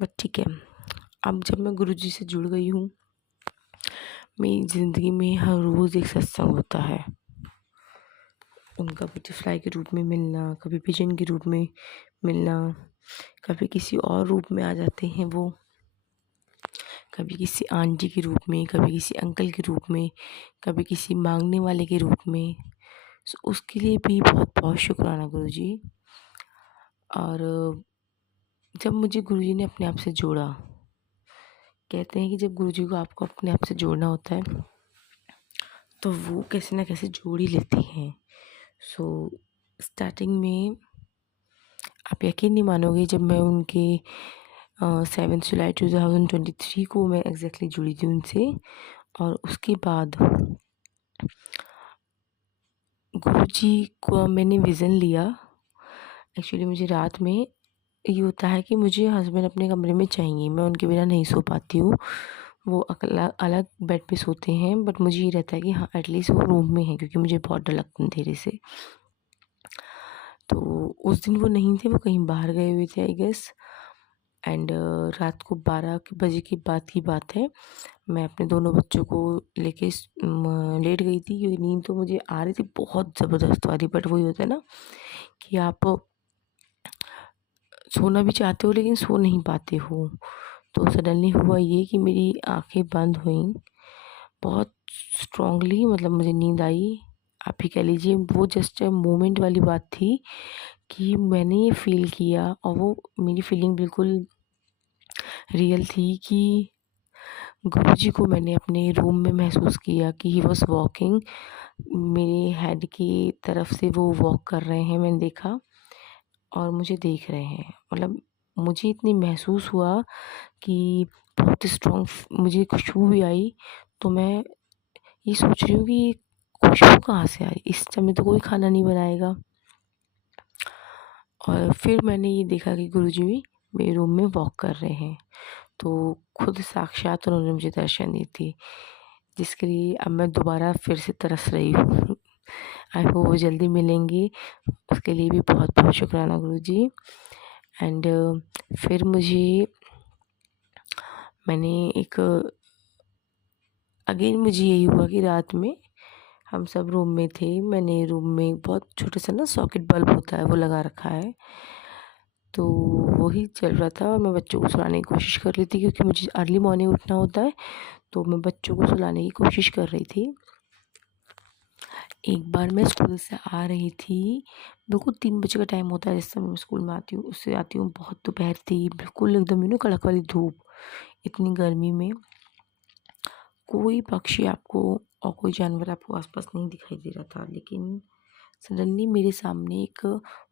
बट ठीक है, अब जब मैं गुरुजी से जुड़ गई हूँ, मेरी ज़िंदगी में हर रोज़ एक सत्संग होता है। उनका बटरफ्लाई के रूप में मिलना, कभी पिजन के रूप में मिलना, कभी किसी और रूप में आ जाते हैं वो, कभी किसी आंटी के रूप में, कभी किसी अंकल के रूप में, कभी किसी मांगने वाले के रूप में। उसके लिए भी बहुत बहुत शुक्राना गुरुजी। और जब मुझे गुरुजी ने अपने आप से जोड़ा, कहते हैं कि जब गुरुजी को आपको अपने आप से जोड़ना होता है, तो वो कैसे ना कैसे जोड़ ही लेते हैं। सो स्टार्टिंग में आप यकीन नहीं मानोगे, जब मैं उनके 7 जुलाई 2023 को मैं एग्जैक्टली जुड़ी थी उनसे। और उसके बाद गुरुजी को मैंने विज़न लिया एक्चुअली मुझे रात में ये होता है कि मुझे हस्बैंड अपने कमरे में चाहिए, मैं उनके बिना नहीं सो पाती हूँ। वो अकेला अलग बेड पे सोते हैं, बट मुझे ये रहता है कि हाँ एटलीस्ट वो रूम में है, क्योंकि मुझे बहुत डर लगता है अंधेरे से। तो उस दिन वो नहीं थे, वो कहीं बाहर गए हुए थे आई गेस। एंड रात को 12 बजे की बात है, मैं अपने दोनों बच्चों को लेके लेट गई थी, क्योंकि नींद तो मुझे आ रही थी बहुत ज़बरदस्त वाली, बट वही होता है ना कि आप सोना भी चाहते हो लेकिन सो नहीं पाते हो। तो सडनली हुआ ये कि मेरी आँखें बंद हुईं, बहुत स्ट्रॉन्गली, मतलब मुझे नींद आई। आप ही कह लीजिए वो जस्ट मोमेंट वाली बात थी कि मैंने ये फ़ील किया, और वो मेरी फीलिंग बिल्कुल रियल थी कि गुरुजी को मैंने अपने रूम में महसूस किया कि ही वॉज़ वॉकिंग, मेरे हेड की तरफ से वो वॉक कर रहे हैं, मैंने देखा और मुझे देख रहे हैं। मतलब मुझे इतनी महसूस हुआ कि बहुत स्ट्रॉन्ग मुझे खुशबू भी आई। तो मैं ये सोच रही हूँ कि ये खुशबू कहाँ से आई? इस समय तो कोई खाना नहीं बनाएगा। और फिर मैंने ये देखा कि गुरुजी भी मेरे रूम में वॉक कर रहे हैं। तो खुद साक्षात उन्होंने मुझे दर्शन दी थी, जिसके लिए अब मैं दोबारा फिर से तरस रही हूँ। आई होप वो जल्दी मिलेंगे, उसके लिए भी बहुत बहुत शुक्राना गुरुजी। एंड फिर मैंने एक अगेन मुझे यही हुआ कि रात में हम सब रूम में थे, मैंने रूम में बहुत छोटा सा ना सॉकेट बल्ब होता है वो लगा रखा है, तो वही चल रहा था और मैं बच्चों को सुलाने की कोशिश कर रही थी, क्योंकि मुझे अर्ली मॉर्निंग उठना होता है। तो मैं बच्चों को सुलाने की कोशिश कर रही थी। एक बार मैं स्कूल से आ रही थी, बिल्कुल 3 बजे का टाइम होता है जिस समय मैं स्कूल में आती हूँ, उससे आती हूँ, बहुत दोपहर थी, बिल्कुल एकदम कड़क वाली धूप, इतनी गर्मी में कोई पक्षी आपको और कोई जानवर आपको आसपास नहीं दिखाई दे रहा था। लेकिन सडनली मेरे सामने एक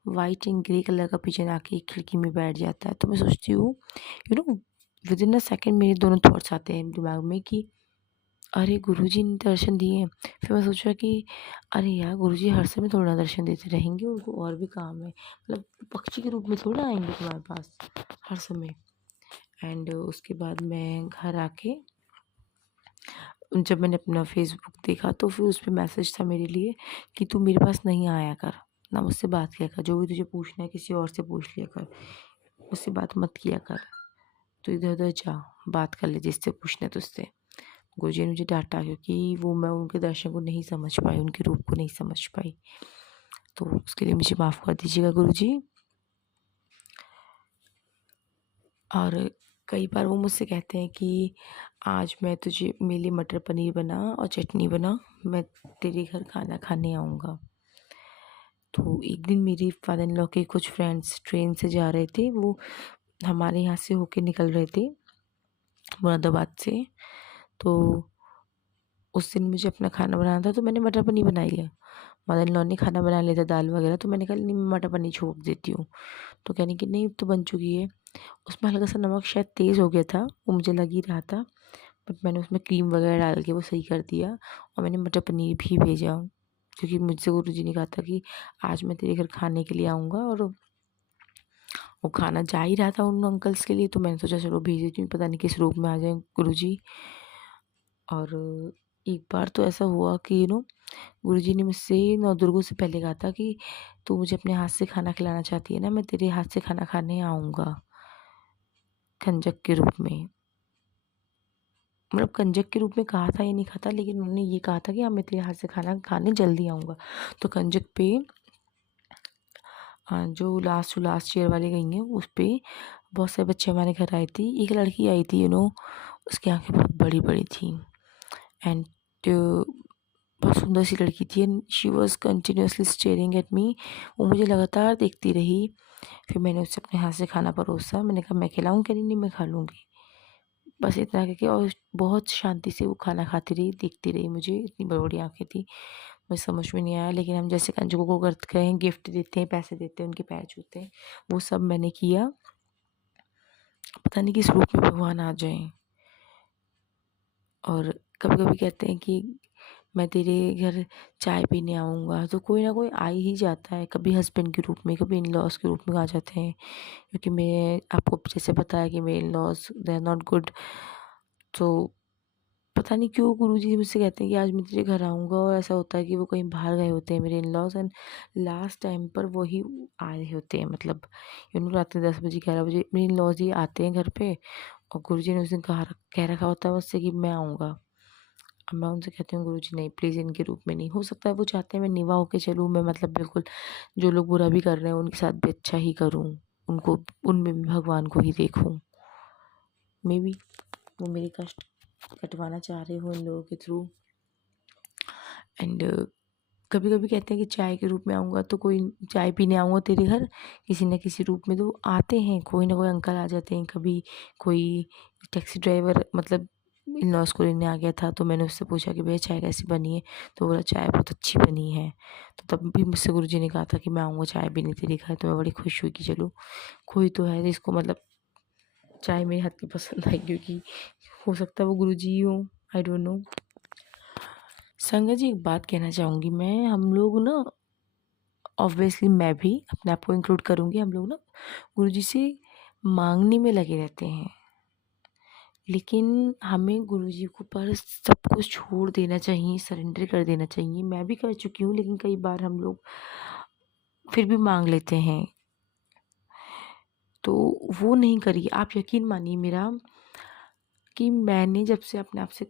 वाइट एंड ग्रे कलर का पिजन आके एक खिड़की में बैठ जाता है। तो मैं सोचती हूँ, विद इन अ सेकेंड मेरे दोनों थॉट्स आते हैं दिमाग में कि अरे गुरुजी ने दर्शन दिए हैं। फिर मैं सोचा कि अरे यार गुरुजी हर समय थोड़ा ना दर्शन देते रहेंगे, उनको और भी काम है, मतलब पक्षी के रूप में थोड़ा आएंगे तुम्हारे पास हर समय। एंड उसके बाद मैं घर आके जब मैंने अपना फेसबुक देखा तो फिर उस पे मैसेज था मेरे लिए कि तू मेरे पास नहीं आया कर, ना मुझसे बात किया कर, जो भी तुझे पूछना है किसी और से पूछ लिया कर, मुझसे बात मत किया कर, तो इधर उधर जा, बात कर ले जिससे पूछना है तुझसे। गुरुजी ने मुझे डांटा, क्योंकि वो मैं उनके दर्शन को नहीं समझ पाई, उनके रूप को नहीं समझ पाई। तो उसके लिए मुझे माफ़ कर दीजिएगा गुरुजी। और कई बार वो मुझसे कहते हैं कि आज मैं तुझे मेरे लिए मटर पनीर बना और चटनी बना, मैं तेरे घर खाना खाने आऊँगा। तो एक दिन मेरी फादर इन लॉ के कुछ फ्रेंड्स ट्रेन से जा रहे थे, वो हमारे यहाँ से होके निकल रहे थे मुरादाबाद से। तो उस दिन मुझे अपना खाना बनाना था, तो मैंने मटर पनीर बना लिया। मदर इन लॉ ने खाना बना लिया था दाल वगैरह, तो मैंने कहा नहीं मैं मटर पनीर छोड़ देती हूँ। तो कहने की नहीं अब तो बन चुकी है। उसमें हल्का सा नमक शायद तेज़ हो गया था, वो मुझे लग ही रहा था, बट मैंने उसमें क्रीम वगैरह डाल के वो सही कर दिया। और मैंने मटर पनीर भी भेजा, क्योंकि मुझसे गुरुजी ने कहा था कि आज मैं तेरे घर खाने के लिए आऊँगा, और वो खाना जा ही रहा था उन अंकल्स के लिए। तो मैंने सोचा चलो भेज देती हूँ, पता नहीं किस रूप में आ जाए गुरुजी। और एक बार तो ऐसा हुआ कि गुरुजी ने मुझसे नवदुर्गों से पहले कहा था कि तू मुझे अपने हाथ से खाना खिलाना चाहती है ना, मैं तेरे हाथ से खाना खाने आऊँगा कंजक के रूप में। मतलब कंजक के रूप में कहा था या नहीं कहा था, लेकिन उन्होंने ये कहा था कि हाँ मैं तेरे हाथ से खाना खाने जल्दी आऊँगा। तो कंजक पे जो लास्ट चेयर वाली गई हैं उस पे बहुत सारे बच्चे हमारे घर आए थे। एक लड़की आई थी उसकी आँखें बहुत बड़ी-बड़ी थी, एंड बहुत सुंदर सी लड़की थी, and she was continuously staring at me. वो मुझे लगातार देखती रही। फिर मैंने उससे अपने हाथ से खाना परोसा, मैंने कहा मैं खिलाऊँ? कह रही नहीं मैं खा लूँगी। बस इतना कह के, और बहुत शांति से वो खाना खाती रही, देखती रही मुझे, इतनी बड़ी-बड़ी आँखें थी। मुझे समझ में नहीं आया, लेकिन हम जैसे कंजकों को करते हैं, गिफ्ट देते हैं, पैसे देते हैं, उनके पैर छूते हैं, वो सब मैंने किया। पता नहीं किस रूप में भगवान आ जाएँ। और कभी-कभी कहते हैं कि मैं तेरे घर चाय पीने आऊँगा, तो कोई ना कोई आ ही जाता है, कभी हस्बैंड के रूप में, कभी इन लॉज के रूप में आ जाते हैं। क्योंकि मैं आपको जैसे पता है कि मेरे in laws they are not good. तो पता नहीं क्यों गुरुजी मुझसे कहते हैं कि आज मैं तेरे घर आऊँगा, और ऐसा होता है कि वो कहीं बाहर गए होते हैं मेरे in laws, and last time पर वही आ रहे होते हैं, मतलब रात में 10 बजे 11 बजे मेरे इन लॉज ही आते हैं घर पे। और गुरुजी ने उस दिन कह रखा होता है मुझसे कि मैं आऊँगा। अब मैं उनसे कहती हूँ गुरुजी नहीं, प्लीज़ इनके रूप में नहीं। हो सकता है वो चाहते हैं मैं निभा होके चलूँ, मैं मतलब बिल्कुल जो लोग बुरा भी कर रहे हैं उनके साथ भी अच्छा ही करूँ, उनको उनमें भी भगवान को ही देखूँ। मे बी वो मेरे कष्ट कटवाना चाह रहे हो इन लोगों के थ्रू। एंड कभी कभी कहते हैं कि चाय के रूप में आऊँगा, तो कोई चाय पीने आऊँगा तेरे घर किसी न किसी रूप में, तो आते हैं, कोई ना कोई अंकल आ जाते हैं। कभी कोई टैक्सी ड्राइवर मतलब इन लॉज को लेने आ गया था, तो मैंने उससे पूछा कि भैया चाय कैसी बनी है, तो बोला चाय बहुत अच्छी बनी है। तो तब भी मुझसे गुरुजी ने कहा था कि मैं आऊँगा चाय पीने तेरे घर, तो मैं बड़ी खुश हुई कि चलो कोई तो है जिसको मतलब चाय मेरे हाथ की पसंद आई, क्योंकि हो सकता है वो गुरुजी ही हो, आई डोंट नो। संगत जी एक बात कहना चाहूँगी मैं, हम लोग ना ऑब्वियसली मैं भी अपने आप को इंक्लूड करूँगी, हम लोग ना गुरुजी से मांगने में लगे रहते हैं, लेकिन हमें गुरुजी को पर सब कुछ छोड़ देना चाहिए, सरेंडर कर देना चाहिए। मैं भी कर चुकी हूँ, लेकिन कई बार हम लोग फिर भी मांग लेते हैं, तो वो नहीं करिए। आप यकीन मानिए मेरा कि मैंने जब से अपने आप से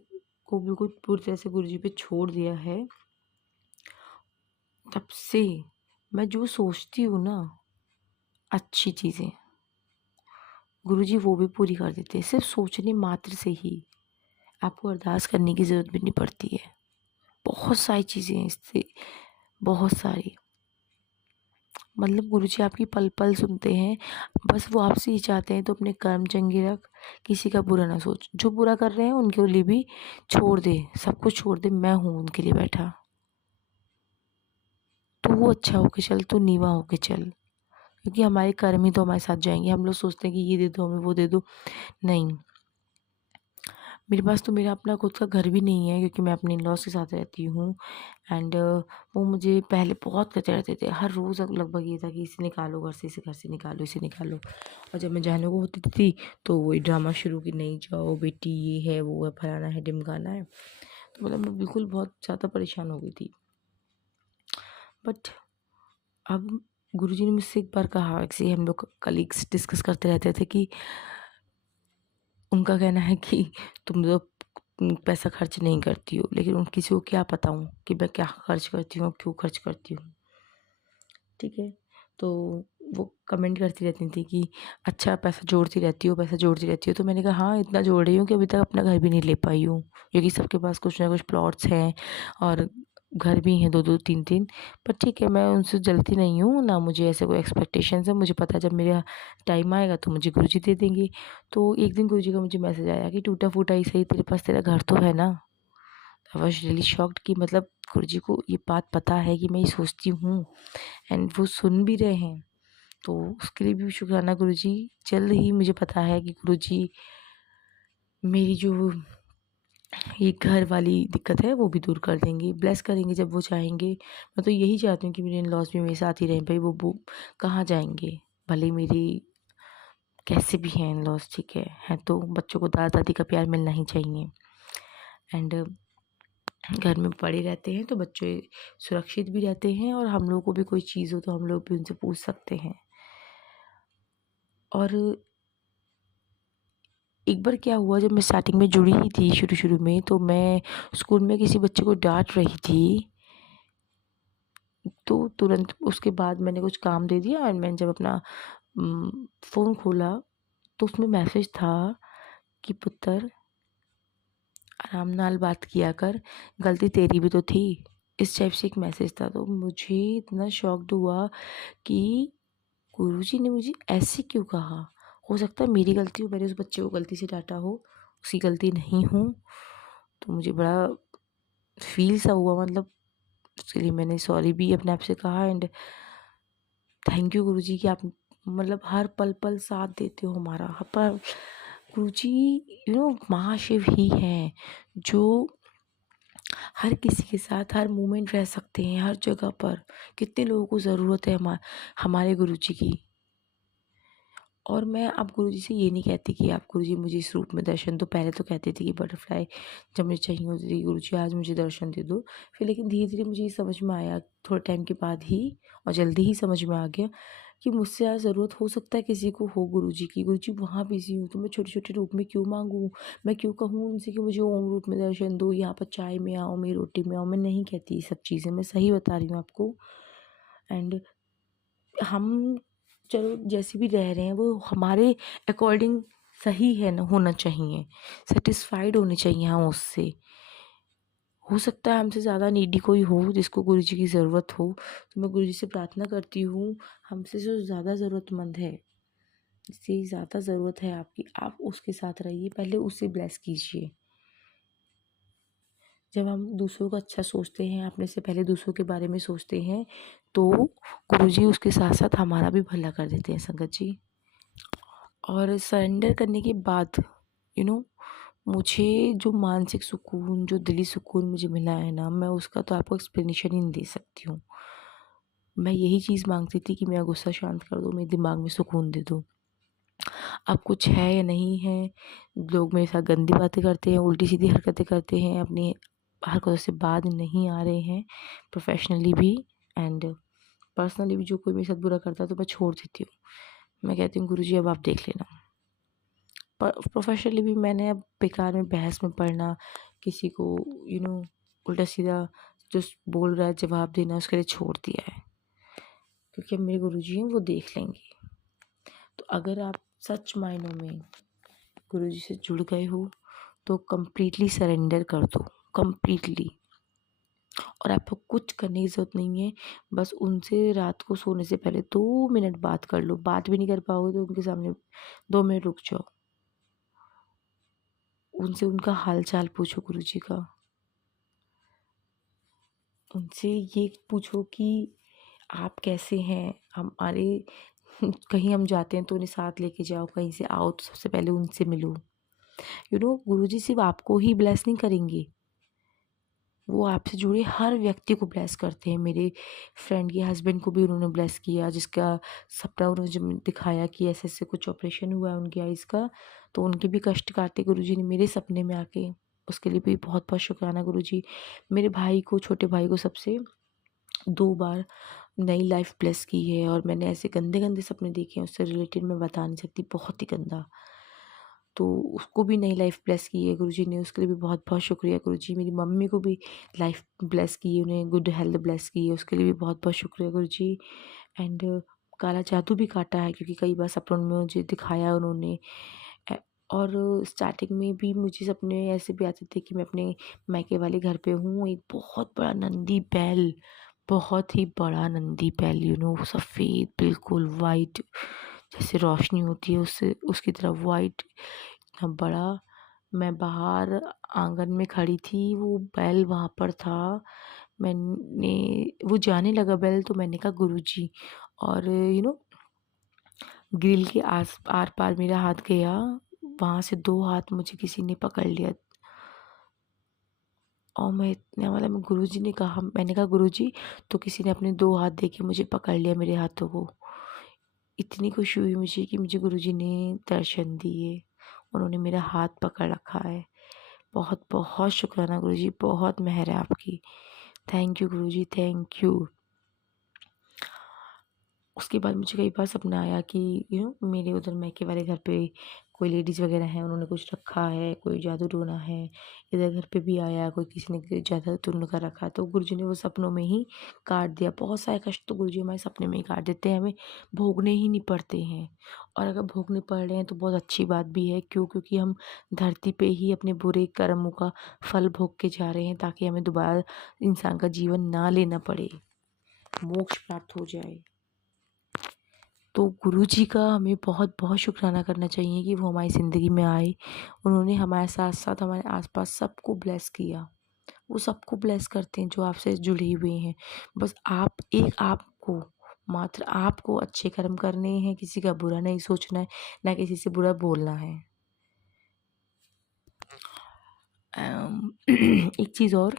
को बिल्कुल पूरी तरह से गुरुजी पे छोड़ दिया है, तब से मैं जो सोचती हूँ ना अच्छी चीज़ें, गुरुजी वो भी पूरी कर देते हैं। सिर्फ सोचने मात्र से ही आपको अरदास करने की ज़रूरत भी नहीं पड़ती है। बहुत सारी चीज़ें हैं इससे, बहुत सारी, मतलब गुरुजी आपकी पल पल सुनते हैं। बस वो आपसे ये चाहते हैं तो अपने कर्म चंगे रख, किसी का बुरा ना सोच। जो बुरा कर रहे हैं उनके लिए भी छोड़ दे, सब कुछ छोड़ दे, मैं हूँ उनके लिए बैठा। तो वो अच्छा होके चल, तो नीवा होके चल, क्योंकि हमारे कर्म ही तो हमारे साथ जाएंगे। हम लोग सोचते हैं कि ये दे दो हमें, वो दे दो, नहीं। मेरे पास तो मेरा अपना खुद का घर भी नहीं है, क्योंकि मैं अपने इन-लॉज़ के साथ रहती हूँ। एंड वो मुझे पहले बहुत कहते रहते थे, हर रोज़ लगभग ये था कि इसे निकालो घर से, इसे घर से निकालो, इसे निकालो। और जब मैं जाने को होती थी तो वही ड्रामा शुरू कि नहीं जाओ बेटी, ये है वो है, फलाना है ढिमकाना है। तो मतलब मैं बिल्कुल बहुत ज़्यादा परेशान हो गई थी। बट अब गुरुजी ने मुझसे एक बार कहा, ऐसे ही हम लोग कलीग्स डिस्कस करते रहते थे कि उनका कहना है कि तुम तो पैसा खर्च नहीं करती हो, लेकिन उन किसी को क्या पता हूँ कि मैं क्या खर्च करती हूँ, क्यों खर्च करती हूँ। ठीक है, तो वो कमेंट करती रहती थी कि अच्छा पैसा जोड़ती रहती हो, पैसा जोड़ती रहती हो। तो मैंने कहा हाँ, इतना जोड़ रही हूँ कि अभी तक अपना घर भी नहीं ले पाई हूँ, क्योंकि सबके पास कुछ ना कुछ प्लॉट्स हैं और घर भी हैं, 2-2 3-3। पर ठीक है, मैं उनसे जलती नहीं हूँ, ना मुझे ऐसे कोई एक्सपेक्टेशंस है। मुझे पता है जब मेरा टाइम आएगा तो मुझे गुरुजी दे देंगे। तो एक दिन गुरुजी का मुझे मैसेज आया कि टूटा-फूटा ही सही, तेरे पास तेरा घर तो है ना। आई वाज़ रियली शॉक्ड कि मतलब गुरुजी को ये बात पता है कि मैं ये सोचती हूँ, एंड वो सुन भी रहे हैं। तो उसके लिए भी शुक्राना गुरुजी। जल्द ही मुझे पता है कि गुरुजी मेरी जो ये घर वाली दिक्कत है वो भी दूर कर देंगे, ब्लेस करेंगे जब वो चाहेंगे। मैं तो यही चाहती हूँ कि मेरे इन-लॉज़ भी मेरे साथ ही रहें। भाई वो कहाँ जाएंगे, भले मेरी कैसे भी हैं इन-लॉज़, ठीक है तो बच्चों को दादा दादी का प्यार मिलना ही चाहिए। एंड घर में पड़े रहते हैं तो बच्चे सुरक्षित भी रहते हैं, और हम लोगों को भी कोई चीज़ हो तो हम लोग भी उनसे पूछ सकते हैं। और एक बार क्या हुआ, जब मैं स्टार्टिंग में जुड़ी ही थी शुरू में, तो मैं स्कूल में किसी बच्चे को डांट रही थी, तो तुरंत उसके बाद मैंने कुछ काम दे दिया, और मैंने जब अपना फ़ोन खोला तो उसमें मैसेज था कि पुत्र आराम नाल बात किया कर, गलती तेरी भी तो थी। इस टाइप से एक मैसेज था। तो मुझे इतना शॉक्ड हुआ कि गुरुजी ने मुझे ऐसे क्यों कहा। हो सकता है मेरी गलती हो, मैंने उस बच्चे को गलती से डांटा हो, उसकी गलती नहीं हूँ। तो मुझे बड़ा फील सा हुआ, मतलब उसके लिए मैंने सॉरी भी अपने आप से कहा। एंड थैंक यू गुरुजी कि आप मतलब हर पल पल साथ देते हो हमारा। हर पल गुरुजी महाशिव ही हैं जो हर किसी के साथ हर मोमेंट रह सकते हैं, हर जगह पर। कितने लोगों को ज़रूरत है हमारे गुरुजी की। और मैं अब गुरुजी से ये नहीं कहती कि आप गुरुजी मुझे इस रूप में दर्शन दो। पहले तो कहती थी कि बटरफ्लाई जब मुझे चाहिए होती थी, गुरुजी आज मुझे दर्शन दे दो। फिर लेकिन धीरे-धीरे मुझे ये समझ में आया, थोड़े टाइम के बाद ही, और जल्दी ही समझ में आ गया कि मुझसे आज ज़रूरत हो सकता है किसी को हो गुरुजी की। गुरुजी वहाँ बिज़ी हूँ, तो मैं छोटे-छोटे रूप में क्यों माँगूँ? मैं क्यों कहूँ उनसे कि मुझे ओम रूप में दर्शन दो, यहाँ पर चाय में आओ, मेरी रोटी में आओ। मैं नहीं कहती ये सब चीज़ें, मैं सही बता रही हूँ आपको। एंड हम चलो जैसे भी रह रहे हैं वो हमारे अकॉर्डिंग सही है ना, होना चाहिए, सेटिस्फाइड होने चाहिए हम उससे। हो सकता है हमसे ज़्यादा नीडी कोई हो जिसको गुरुजी की ज़रूरत हो, तो मैं गुरुजी से प्रार्थना करती हूँ, हमसे जो ज़्यादा ज़रूरतमंद है, जिससे ज़्यादा ज़रूरत है आपकी, आप उसके साथ रहिए, पहले उसे ब्लेस कीजिए। जब हम दूसरों का अच्छा सोचते हैं, अपने से पहले दूसरों के बारे में सोचते हैं, तो गुरुजी उसके साथ साथ हमारा भी भला कर देते हैं संगत जी। और सरेंडर करने के बाद यू नो मुझे जो मानसिक सुकून, जो दिली सुकून मुझे मिला है ना, मैं उसका तो आपको एक्सप्लेनेशन ही नहीं दे सकती हूँ। मैं यही चीज़ मांगती थी कि मेरा गुस्सा शांत कर दो, मेरे दिमाग में सुकून दे दो। अब कुछ है या नहीं है, लोग मेरे साथ गंदी बातें करते हैं, उल्टी सीधी हरकतें करते हैं, अपनी हरकतों से बाज नहीं आ रहे हैं, प्रोफेशनली भी एंड पर्सनली भी। जो कोई मेरे साथ बुरा करता है तो मैं छोड़ देती हूँ। मैं कहती हूँ गुरुजी अब आप देख लेना। प्रोफेशनली भी मैंने अब बेकार में बहस में पढ़ना, किसी को उल्टा सीधा जो बोल रहा है जवाब देना, उसके लिए छोड़ दिया है, क्योंकि अब मेरे गुरुजी हैं, वो देख लेंगे। तो अगर आप सच मायनों में गुरुजी से जुड़ गए हो तो कंप्लीटली सरेंडर कर दो, कंप्लीटली। और आपको कुछ करने की ज़रूरत नहीं है, बस उनसे रात को सोने से पहले 2 मिनट बात कर लो। बात भी नहीं कर पाओगे तो उनके सामने 2 मिनट रुक जाओ, उनसे उनका हाल चाल पूछो गुरुजी का। उनसे ये पूछो कि आप कैसे हैं, हमारे कहीं हम जाते हैं तो उन्हें साथ लेके जाओ, कहीं से आओ तो सबसे पहले उनसे मिलो। गुरुजी सिर्फ आपको ही ब्लेस नहीं करेंगे, वो आपसे जुड़े हर व्यक्ति को ब्लेस करते हैं। मेरे फ्रेंड के हस्बैंड को भी उन्होंने ब्लेस किया, जिसका सपना उन्होंने जब दिखाया कि ऐसे ऐसे कुछ ऑपरेशन हुआ है उनकी आइज़ का, तो उनके भी कष्ट काटे गुरुजी ने मेरे सपने में आके। उसके लिए भी बहुत बहुत शुक्राना गुरुजी। मेरे भाई को, छोटे भाई को सबसे 2 बार नई लाइफ ब्लेस की है, और मैंने ऐसे गंदे गंदे सपने देखे हैं उससे रिलेटेड, मैं बता नहीं सकती, बहुत ही गंदा। तो उसको भी नई लाइफ ब्लेस की है गुरुजी ने, उसके लिए भी बहुत बहुत शुक्रिया गुरुजी। मेरी मम्मी को भी लाइफ ब्लेस की है, उन्हें गुड हेल्थ ब्लेस की है, उसके लिए भी बहुत बहुत शुक्रिया गुरुजी। एंड काला जादू भी काटा है, क्योंकि कई बार सपनों में मुझे दिखाया उन्होंने। ए- और स्टार्टिंग में भी मुझे सपने ऐसे भी आते थे कि मैं अपने मायके वाले घर पे हूँ, एक बहुत बड़ा नंदी बैल, बहुत ही बड़ा नंदी बैल, सफ़ेद बिल्कुल वाइट, जैसे रोशनी होती है उससे उसकी तरह वाइट, इतना बड़ा। मैं बाहर आंगन में खड़ी थी, वो बैल वहाँ पर था। मैंने वो जाने लगा बैल, तो मैंने कहा गुरुजी। और ग्रिल के आस आर पार मेरा हाथ गया, वहाँ से 2 हाथ मुझे किसी ने पकड़ लिया। और मैं इतना, मतलब गुरुजी ने कहा, मैंने कहा गुरुजी, तो किसी ने अपने 2 हाथ दे के मुझे पकड़ लिया, मेरे हाथों को। इतनी खुशी हुई मुझे कि मुझे गुरुजी ने दर्शन दिए, उन्होंने मेरा हाथ पकड़ रखा है। बहुत बहुत शुक्राना गुरुजी, बहुत मेहर है आपकी। Thank you Guruji, thank you. उसके बाद मुझे कई बार सपना आया कि मेरे उधर मायके वाले घर पे कोई लेडीज़ वगैरह हैं, उन्होंने कुछ रखा है, कोई जादू टोना है। इधर घर पे भी आया कोई, किसी ने जादू टोना का रखा, तो गुरुजी ने वो सपनों में ही काट दिया। बहुत सारे कष्ट तो गुरुजी हमारे सपने में ही काट देते हैं, हमें भोगने ही नहीं पड़ते हैं। और अगर भोगने पड़ रहे हैं तो बहुत अच्छी बात भी है, क्योंकि हम धरती पे ही अपने बुरे कर्मों का फल भोग के जा रहे हैं, ताकि हमें दोबारा इंसान का जीवन ना लेना पड़े, मोक्ष प्राप्त हो जाए। तो गुरुजी का हमें बहुत बहुत शुक्राना करना चाहिए कि वो हमारी ज़िंदगी में आए। उन्होंने हमारे साथ साथ हमारे आसपास सबको ब्लेस किया। वो सबको ब्लेस करते हैं जो आपसे जुड़े हुए हैं। बस आपको, मात्र आपको अच्छे कर्म करने हैं, किसी का बुरा नहीं सोचना है, ना किसी से बुरा बोलना है। एक चीज़ और,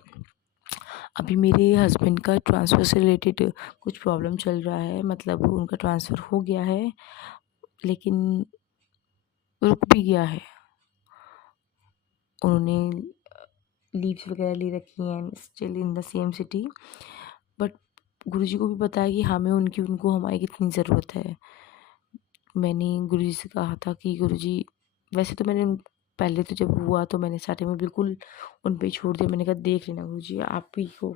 अभी मेरे हस्बैंड का ट्रांसफ़र से रिलेटेड कुछ प्रॉब्लम चल रहा है, मतलब उनका ट्रांसफ़र हो गया है लेकिन रुक भी गया है। उन्होंने लीव्स वगैरह ले रखी हैं, still in the same city, but Guruji को भी पता है कि हमें उनको हमारी कितनी ज़रूरत है। मैंने गुरुजी से कहा था कि गुरुजी, वैसे तो मैंने पहले तो जब हुआ तो मैंने स्टार्टिंग में बिल्कुल उन पे छोड़ दिया। मैंने कहा देख लेना गुरुजी, आप ही को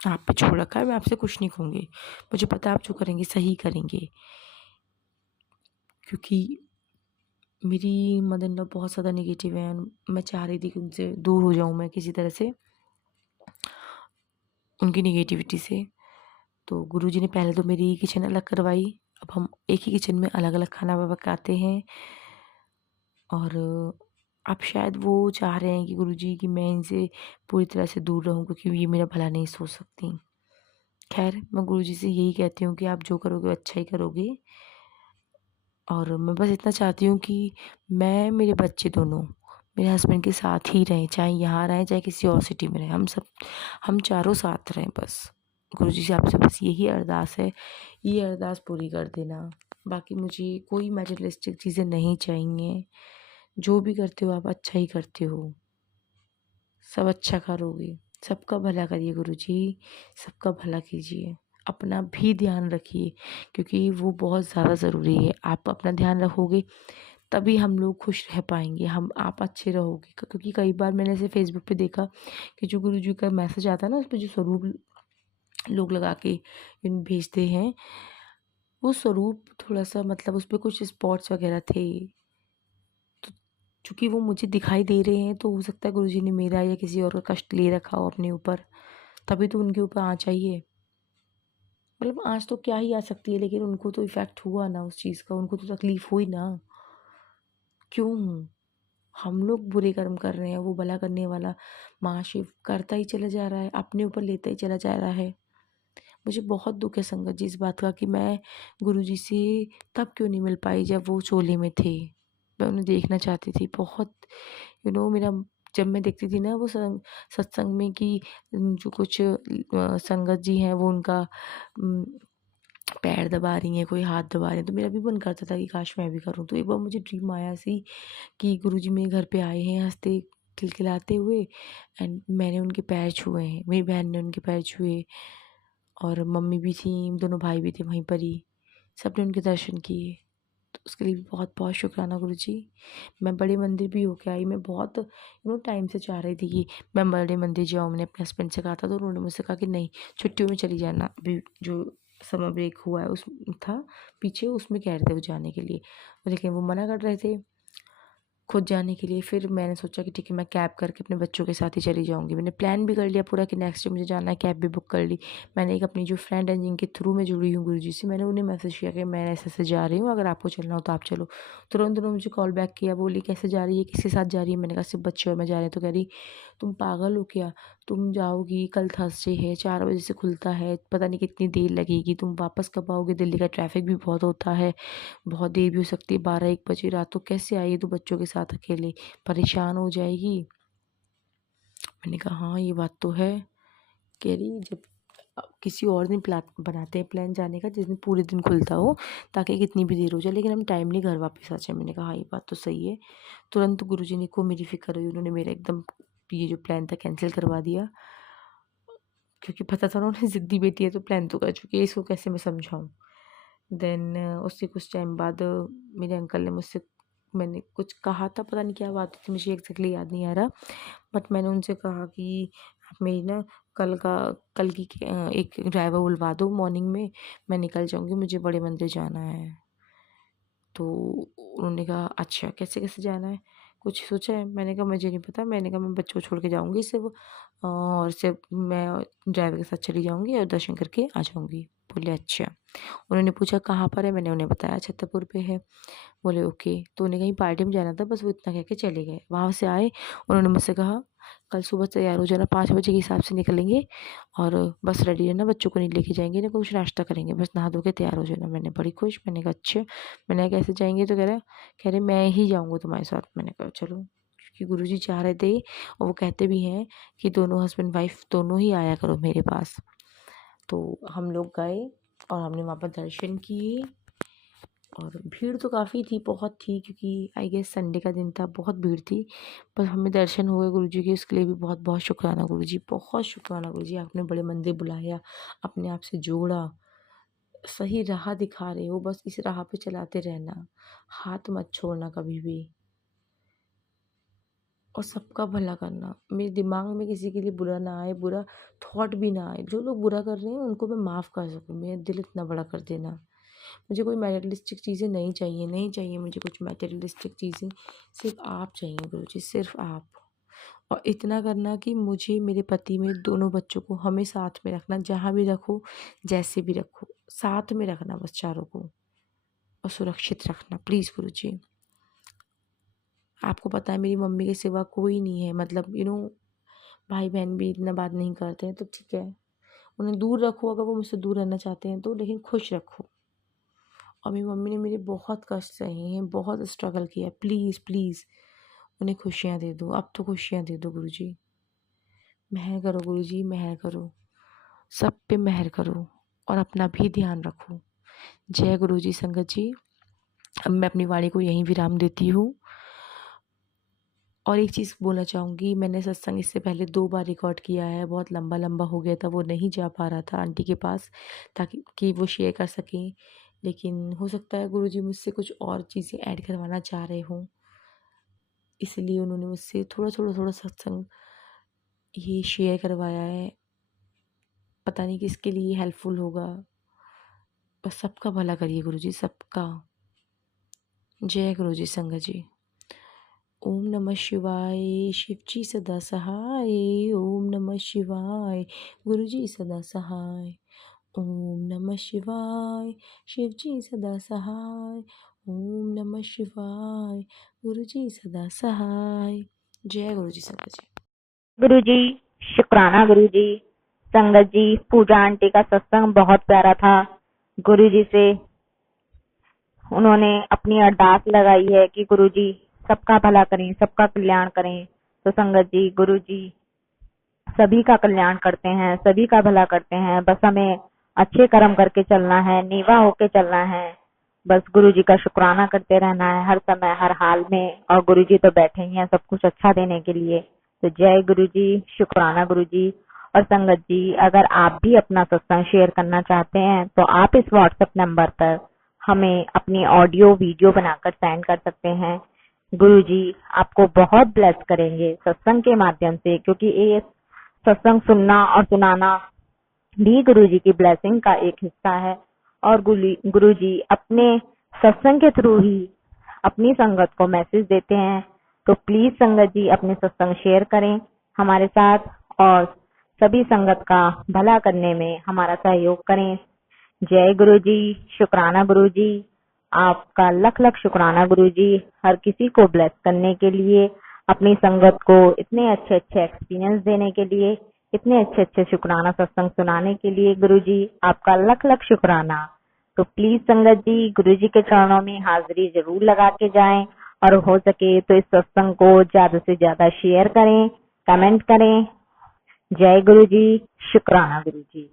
आप पे छोड़ रखा है, मैं आपसे कुछ नहीं कहूँगी। मुझे पता है आप जो करेंगे सही करेंगे, क्योंकि मेरी मदर इन लॉ बहुत ज़्यादा नेगेटिव है। मैं चाह रही थी कि उनसे दूर हो जाऊँ मैं किसी तरह से, उनकी नेगेटिविटी से। तो गुरुजी ने पहले तो मेरी किचन अलग करवाई। अब हम एक ही किचन में अलग अलग खाना पकाते हैं। और अब शायद वो चाह रहे हैं कि गुरुजी कि मैं इनसे पूरी तरह से दूर रहूं, क्योंकि ये मेरा भला नहीं सोच सकती। खैर, मैं गुरुजी से यही कहती हूँ कि आप जो करोगे अच्छा ही करोगे। और मैं बस इतना चाहती हूँ कि मैं, मेरे बच्चे दोनों मेरे हस्बैंड के साथ ही रहें, चाहे यहाँ रहें चाहे किसी और सिटी में रहें, हम चारों साथ रहें। बस गुरुजी से आपसे बस यही अरदास है, ये अरदास पूरी कर देना। बाकी मुझे कोई मटेरियलिस्टिक चीज़ें नहीं चाहिए। जो भी करते हो आप अच्छा ही करते हो, सब अच्छा करोगे। सबका भला करिए गुरुजी, सबका भला कीजिए। अपना भी ध्यान रखिए, क्योंकि वो बहुत ज़्यादा ज़रूरी है। आप अपना ध्यान रखोगे तभी हम लोग खुश रह पाएंगे, आप अच्छे रहोगे। क्योंकि कई बार मैंने ऐसे फेसबुक पे देखा कि जो गुरुजी का मैसेज आता है ना, उस पर जो स्वरूप लोग लगा के भेजते हैं, वो स्वरूप थोड़ा सा, मतलब उस पर कुछ स्पॉट्स वगैरह थे। तो चूँकि वो मुझे दिखाई दे रहे हैं, तो हो सकता है गुरुजी ने मेरा या किसी और का कष्ट ले रखा हो अपने ऊपर, तभी तो उनके ऊपर आँच आई है। मतलब आँच तो क्या ही आ सकती है, लेकिन उनको तो इफ़ेक्ट हुआ ना उस चीज़ का, उनको तो तकलीफ़ हुई ना। क्यों हम लोग बुरे कर्म कर रहे हैं, वो भला करने वाला महाशिव करता ही चला जा रहा है, अपने ऊपर लेता ही चला जा रहा है। मुझे बहुत दुख है संगत जी इस बात का कि मैं गुरुजी से तब क्यों नहीं मिल पाई जब वो चोले में थे। मैं उन्हें देखना चाहती थी बहुत। मेरा, जब मैं देखती थी ना वो सत्संग में कि जो कुछ संगत जी हैं वो उनका पैर दबा रही हैं, कोई हाथ दबा रहे हैं, तो मेरा भी मन करता था कि काश मैं भी करूँ। तो एक बार मुझे ड्रीम आया सी कि गुरुजी मेरे घर पे आए हैं हंसते खिलखिलाते हुए, एंड मैंने उनके पैर छुए हैं, मेरी बहन ने उनके पैर छुए, और मम्मी भी थी, दोनों भाई भी थे वहीं पर ही, सबने उनके दर्शन किए। तो उसके लिए भी बहुत बहुत शुक्राना गुरुजी। मैं बड़े मंदिर भी होके आई। मैं बहुत टाइम से चाह रही थी कि मैं बड़े मंदिर जाऊँ। मैंने अपने हस्बैंड से कहा था, तो उन्होंने मुझसे कहा कि नहीं, छुट्टियों में चली जाना। अभी जो समर ब्रेक हुआ है उस था पीछे, उसमें कह रहे थे वो जाने के लिए, लेकिन वो मना कर रहे थे खुद जाने के लिए। फिर मैंने सोचा कि ठीक है, मैं कैब करके अपने बच्चों के साथ ही चली जाऊंगी। मैंने प्लान भी कर लिया पूरा कि नेक्स्ट डे मुझे जाना है, कैब भी बुक कर ली। मैंने एक अपनी जो फ्रेंड है जिनके थ्रू मैं जुड़ी हूँ गुरुजी से, मैंने उन्हें मैसेज किया कि मैं ऐसे ऐसे जा रही हूँ, अगर आपको चलना हो तो आप चलो। तुरंत उन्होंने मुझे कॉल बैक किया, बोली कैसे जा रही है, किसके साथ जा रही है। मैंने कहा सिर्फ बच्चे और मैं जा रही हूँ। तो कह रही तुम पागल हो क्या, तुम जाओगी, कल थर्सडे है, 4 बजे से खुलता है, पता नहीं कितनी देर लगेगी, तुम वापस कब आओगे, दिल्ली का ट्रैफिक भी बहुत होता है, बहुत देर भी हो सकती है, 12-1 बजे रात, तो कैसे आई तो बच्चों के साथ अकेले, परेशान हो जाएगी। मैंने कहा हाँ ये बात तो है। कह रही जब किसी और दिन प्लान बनाते हैं, प्लान जाने का जिस दिन पूरे दिन खुलता हो, ताकि कितनी भी देर हो जाए लेकिन हम टाइमली घर वापस आ जाए। मैंने कहा हाँ ये बात तो सही है। तुरंत गुरुजी ने को मेरी फिक्र हुई, उन्होंने मेरा एकदम ये जो प्लान था कैंसिल करवा दिया, क्योंकि पता था उन्होंने ज़िद्दी बेटी है तो प्लान तो कर चुकी है, इसको कैसे मैं समझाऊँ। देन उससे कुछ टाइम बाद मेरे अंकल ने मुझसे, मैंने कुछ कहा था, पता नहीं क्या बात थी, मुझे एग्जैक्टली याद नहीं आ रहा, बट मैंने उनसे कहा कि आप मेरी ना कल की एक ड्राइवर बुलवा दो मॉर्निंग में, मैं निकल जाऊंगी, मुझे बड़े मंदिर जाना है। तो उन्होंने कहा अच्छा कैसे कैसे जाना है, कुछ सोचा है। मैंने कहा मुझे नहीं पता। मैंने कहा मैं बच्चों को छोड़ के जाऊंगी सिर्फ, और सिर्फ मैं ड्राइवर के साथ चली जाऊंगी और दर्शन करके आ जाऊंगी। बोले अच्छा। उन्होंने पूछा कहाँ पर है, मैंने उन्हें बताया छतरपुर पे है। बोले ओके। तो उन्हें कहीं पार्टी में जाना था, बस वो इतना कह के चले गए। वहाँ से आए, उन्होंने मुझसे कहा कल सुबह तैयार हो जाना, 5 बजे के हिसाब से निकलेंगे, और बस रेडी रहना, बच्चों को नहीं लेके जाएंगे ना कुछ नाश्ता करेंगे, बस नहा धो के तैयार हो जाना। मैंने बड़ी खुश, मैंने कहा अच्छे। मैंने कहा कैसे जाएंगे, तो कह रहे मैं ही जाऊँगा तुम्हारे साथ। मैंने कहा चलो, क्योंकि गुरुजी चाह रहे थे और वो कहते भी हैं कि दोनों हस्बैंड वाइफ दोनों ही आया करो मेरे पास। तो हम लोग गए और हमने वहाँ पर दर्शन किए और भीड़ तो काफ़ी थी, बहुत थी, क्योंकि आई गेस संडे का दिन था, बहुत भीड़ थी। पर हमें दर्शन हो गए गुरुजी के, उसके लिए भी बहुत बहुत शुक्राना गुरुजी, बहुत शुक्राना गुरुजी। आपने बड़े मंदिर बुलाया, अपने आप से जोड़ा, सही राह दिखा रहे हो, बस इस राह पे चलाते रहना, हाथ मत छोड़ना कभी भी, और सबका भला करना। मेरे दिमाग में किसी के लिए बुरा ना आए, बुरा थॉट भी ना आए। जो लोग बुरा कर रहे हैं उनको मैं माफ़ कर सकूँ, मेरा दिल इतना बड़ा कर देना। मुझे कोई मटेरियलिस्टिक चीज़ें नहीं चाहिए, नहीं चाहिए मुझे कुछ मटेरियलिस्टिक चीज़ें, सिर्फ आप चाहिए गुरुजी, सिर्फ आप। और इतना करना कि मुझे, मेरे पति, मेरे दोनों बच्चों को हमें साथ में रखना, जहाँ भी रखो, जैसे भी रखो, साथ में रखना बस चारों को, और सुरक्षित रखना प्लीज़ गुरुजी। आपको पता है मेरी मम्मी के सिवा कोई नहीं है, मतलब भाई बहन भी इतना बात नहीं करते हैं, तो ठीक है, उन्हें दूर रखो अगर वो मुझसे दूर रहना चाहते हैं तो, लेकिन खुश रखो। और मेरी मम्मी ने मेरे बहुत कष्ट सहे हैं, बहुत स्ट्रगल किया है, प्लीज़ प्लीज़ उन्हें खुशियाँ दे दो, अब तो खुशियाँ दे दो गुरुजी। मेहर करो गुरुजी, मेहर करो, सब पे मेहर करो, और अपना भी ध्यान रखो। जय गुरुजी। संगत जी, अब मैं अपनी वाणी को यहीं विराम देती हूँ। और एक चीज़ बोलना चाहूँगी, मैंने सत्संग इससे पहले 2 बार रिकॉर्ड किया है, बहुत लंबा लंबा हो गया था, वो नहीं जा पा रहा था आंटी के पास, ताकि कि वो शेयर कर सकें। लेकिन हो सकता है गुरुजी मुझसे कुछ और चीज़ें ऐड करवाना चाह रहे हों, इसलिए उन्होंने मुझसे थोड़ा सत्संग ये शेयर करवाया है। पता नहीं किसके लिए हेल्पफुल होगा, बस सबका भला करिए गुरुजी, सबका। जय गुरुजी। संगत जी, ओम नमः शिवाय, शिवजी सदा सहाय। ओम नमः शिवाय, गुरुजी सदा सहाय। ओम नमः शिवाय, शिवजी सदा सहाय। ओम नमः शिवाय, गुरुजी सदा सहाय। जय गुरुजी। संगत जी, गुरुजी, शुक्राना गुरुजी। संगत जी, पूजा आंटी का सत्संग बहुत प्यारा था। गुरुजी से उन्होंने अपनी अरदास लगाई है कि गुरुजी सबका भला करें, सबका कल्याण करें। तो संगत जी, गुरुजी सभी का कल्याण करते हैं, सभी का भला करते हैं। बस हमें अच्छे कर्म करके चलना है, नीवा होके चलना है। बस गुरुजी का शुक्राना करते रहना है हर समय, हर हाल में। और गुरुजी तो बैठे ही हैं सब कुछ अच्छा देने के लिए। तो जय गुरुजी, शुक्राना गुरुजी। और संगत जी, अगर आप भी अपना सत्संग शेयर करना चाहते हैं तो आप इस व्हाट्सएप नंबर पर हमें अपनी ऑडियो वीडियो बनाकर सेंड कर सकते हैं। गुरुजी आपको बहुत ब्लेस करेंगे सत्संग के माध्यम से, क्योंकि ये सत्संग सुनना और सुनाना भी गुरुजी की ब्लेसिंग का एक हिस्सा है। और गुरुजी अपने सत्संग के थ्रू ही अपनी संगत को मैसेज देते हैं। तो प्लीज संगत जी अपने सत्संग शेयर करें हमारे साथ, और सभी संगत का भला करने में हमारा सहयोग करें। जय गुरुजी, शुक्राना गुरुजी। आपका लख लख शुक्राना गुरुजी, हर किसी को ब्लेस करने के लिए, अपनी संगत को इतने अच्छे अच्छे एक्सपीरियंस देने के लिए, इतने अच्छे अच्छे शुक्राना सत्संग सुनाने के लिए गुरुजी आपका लख लख शुक्राना। तो प्लीज संगत जी गुरुजी के चरणों में हाजिरी जरूर लगा के जाएं, और हो सके तो इस सत्संग को ज्यादा से ज्यादा शेयर करें, कमेंट करें। जय गुरुजी, शुक्राना गुरुजी।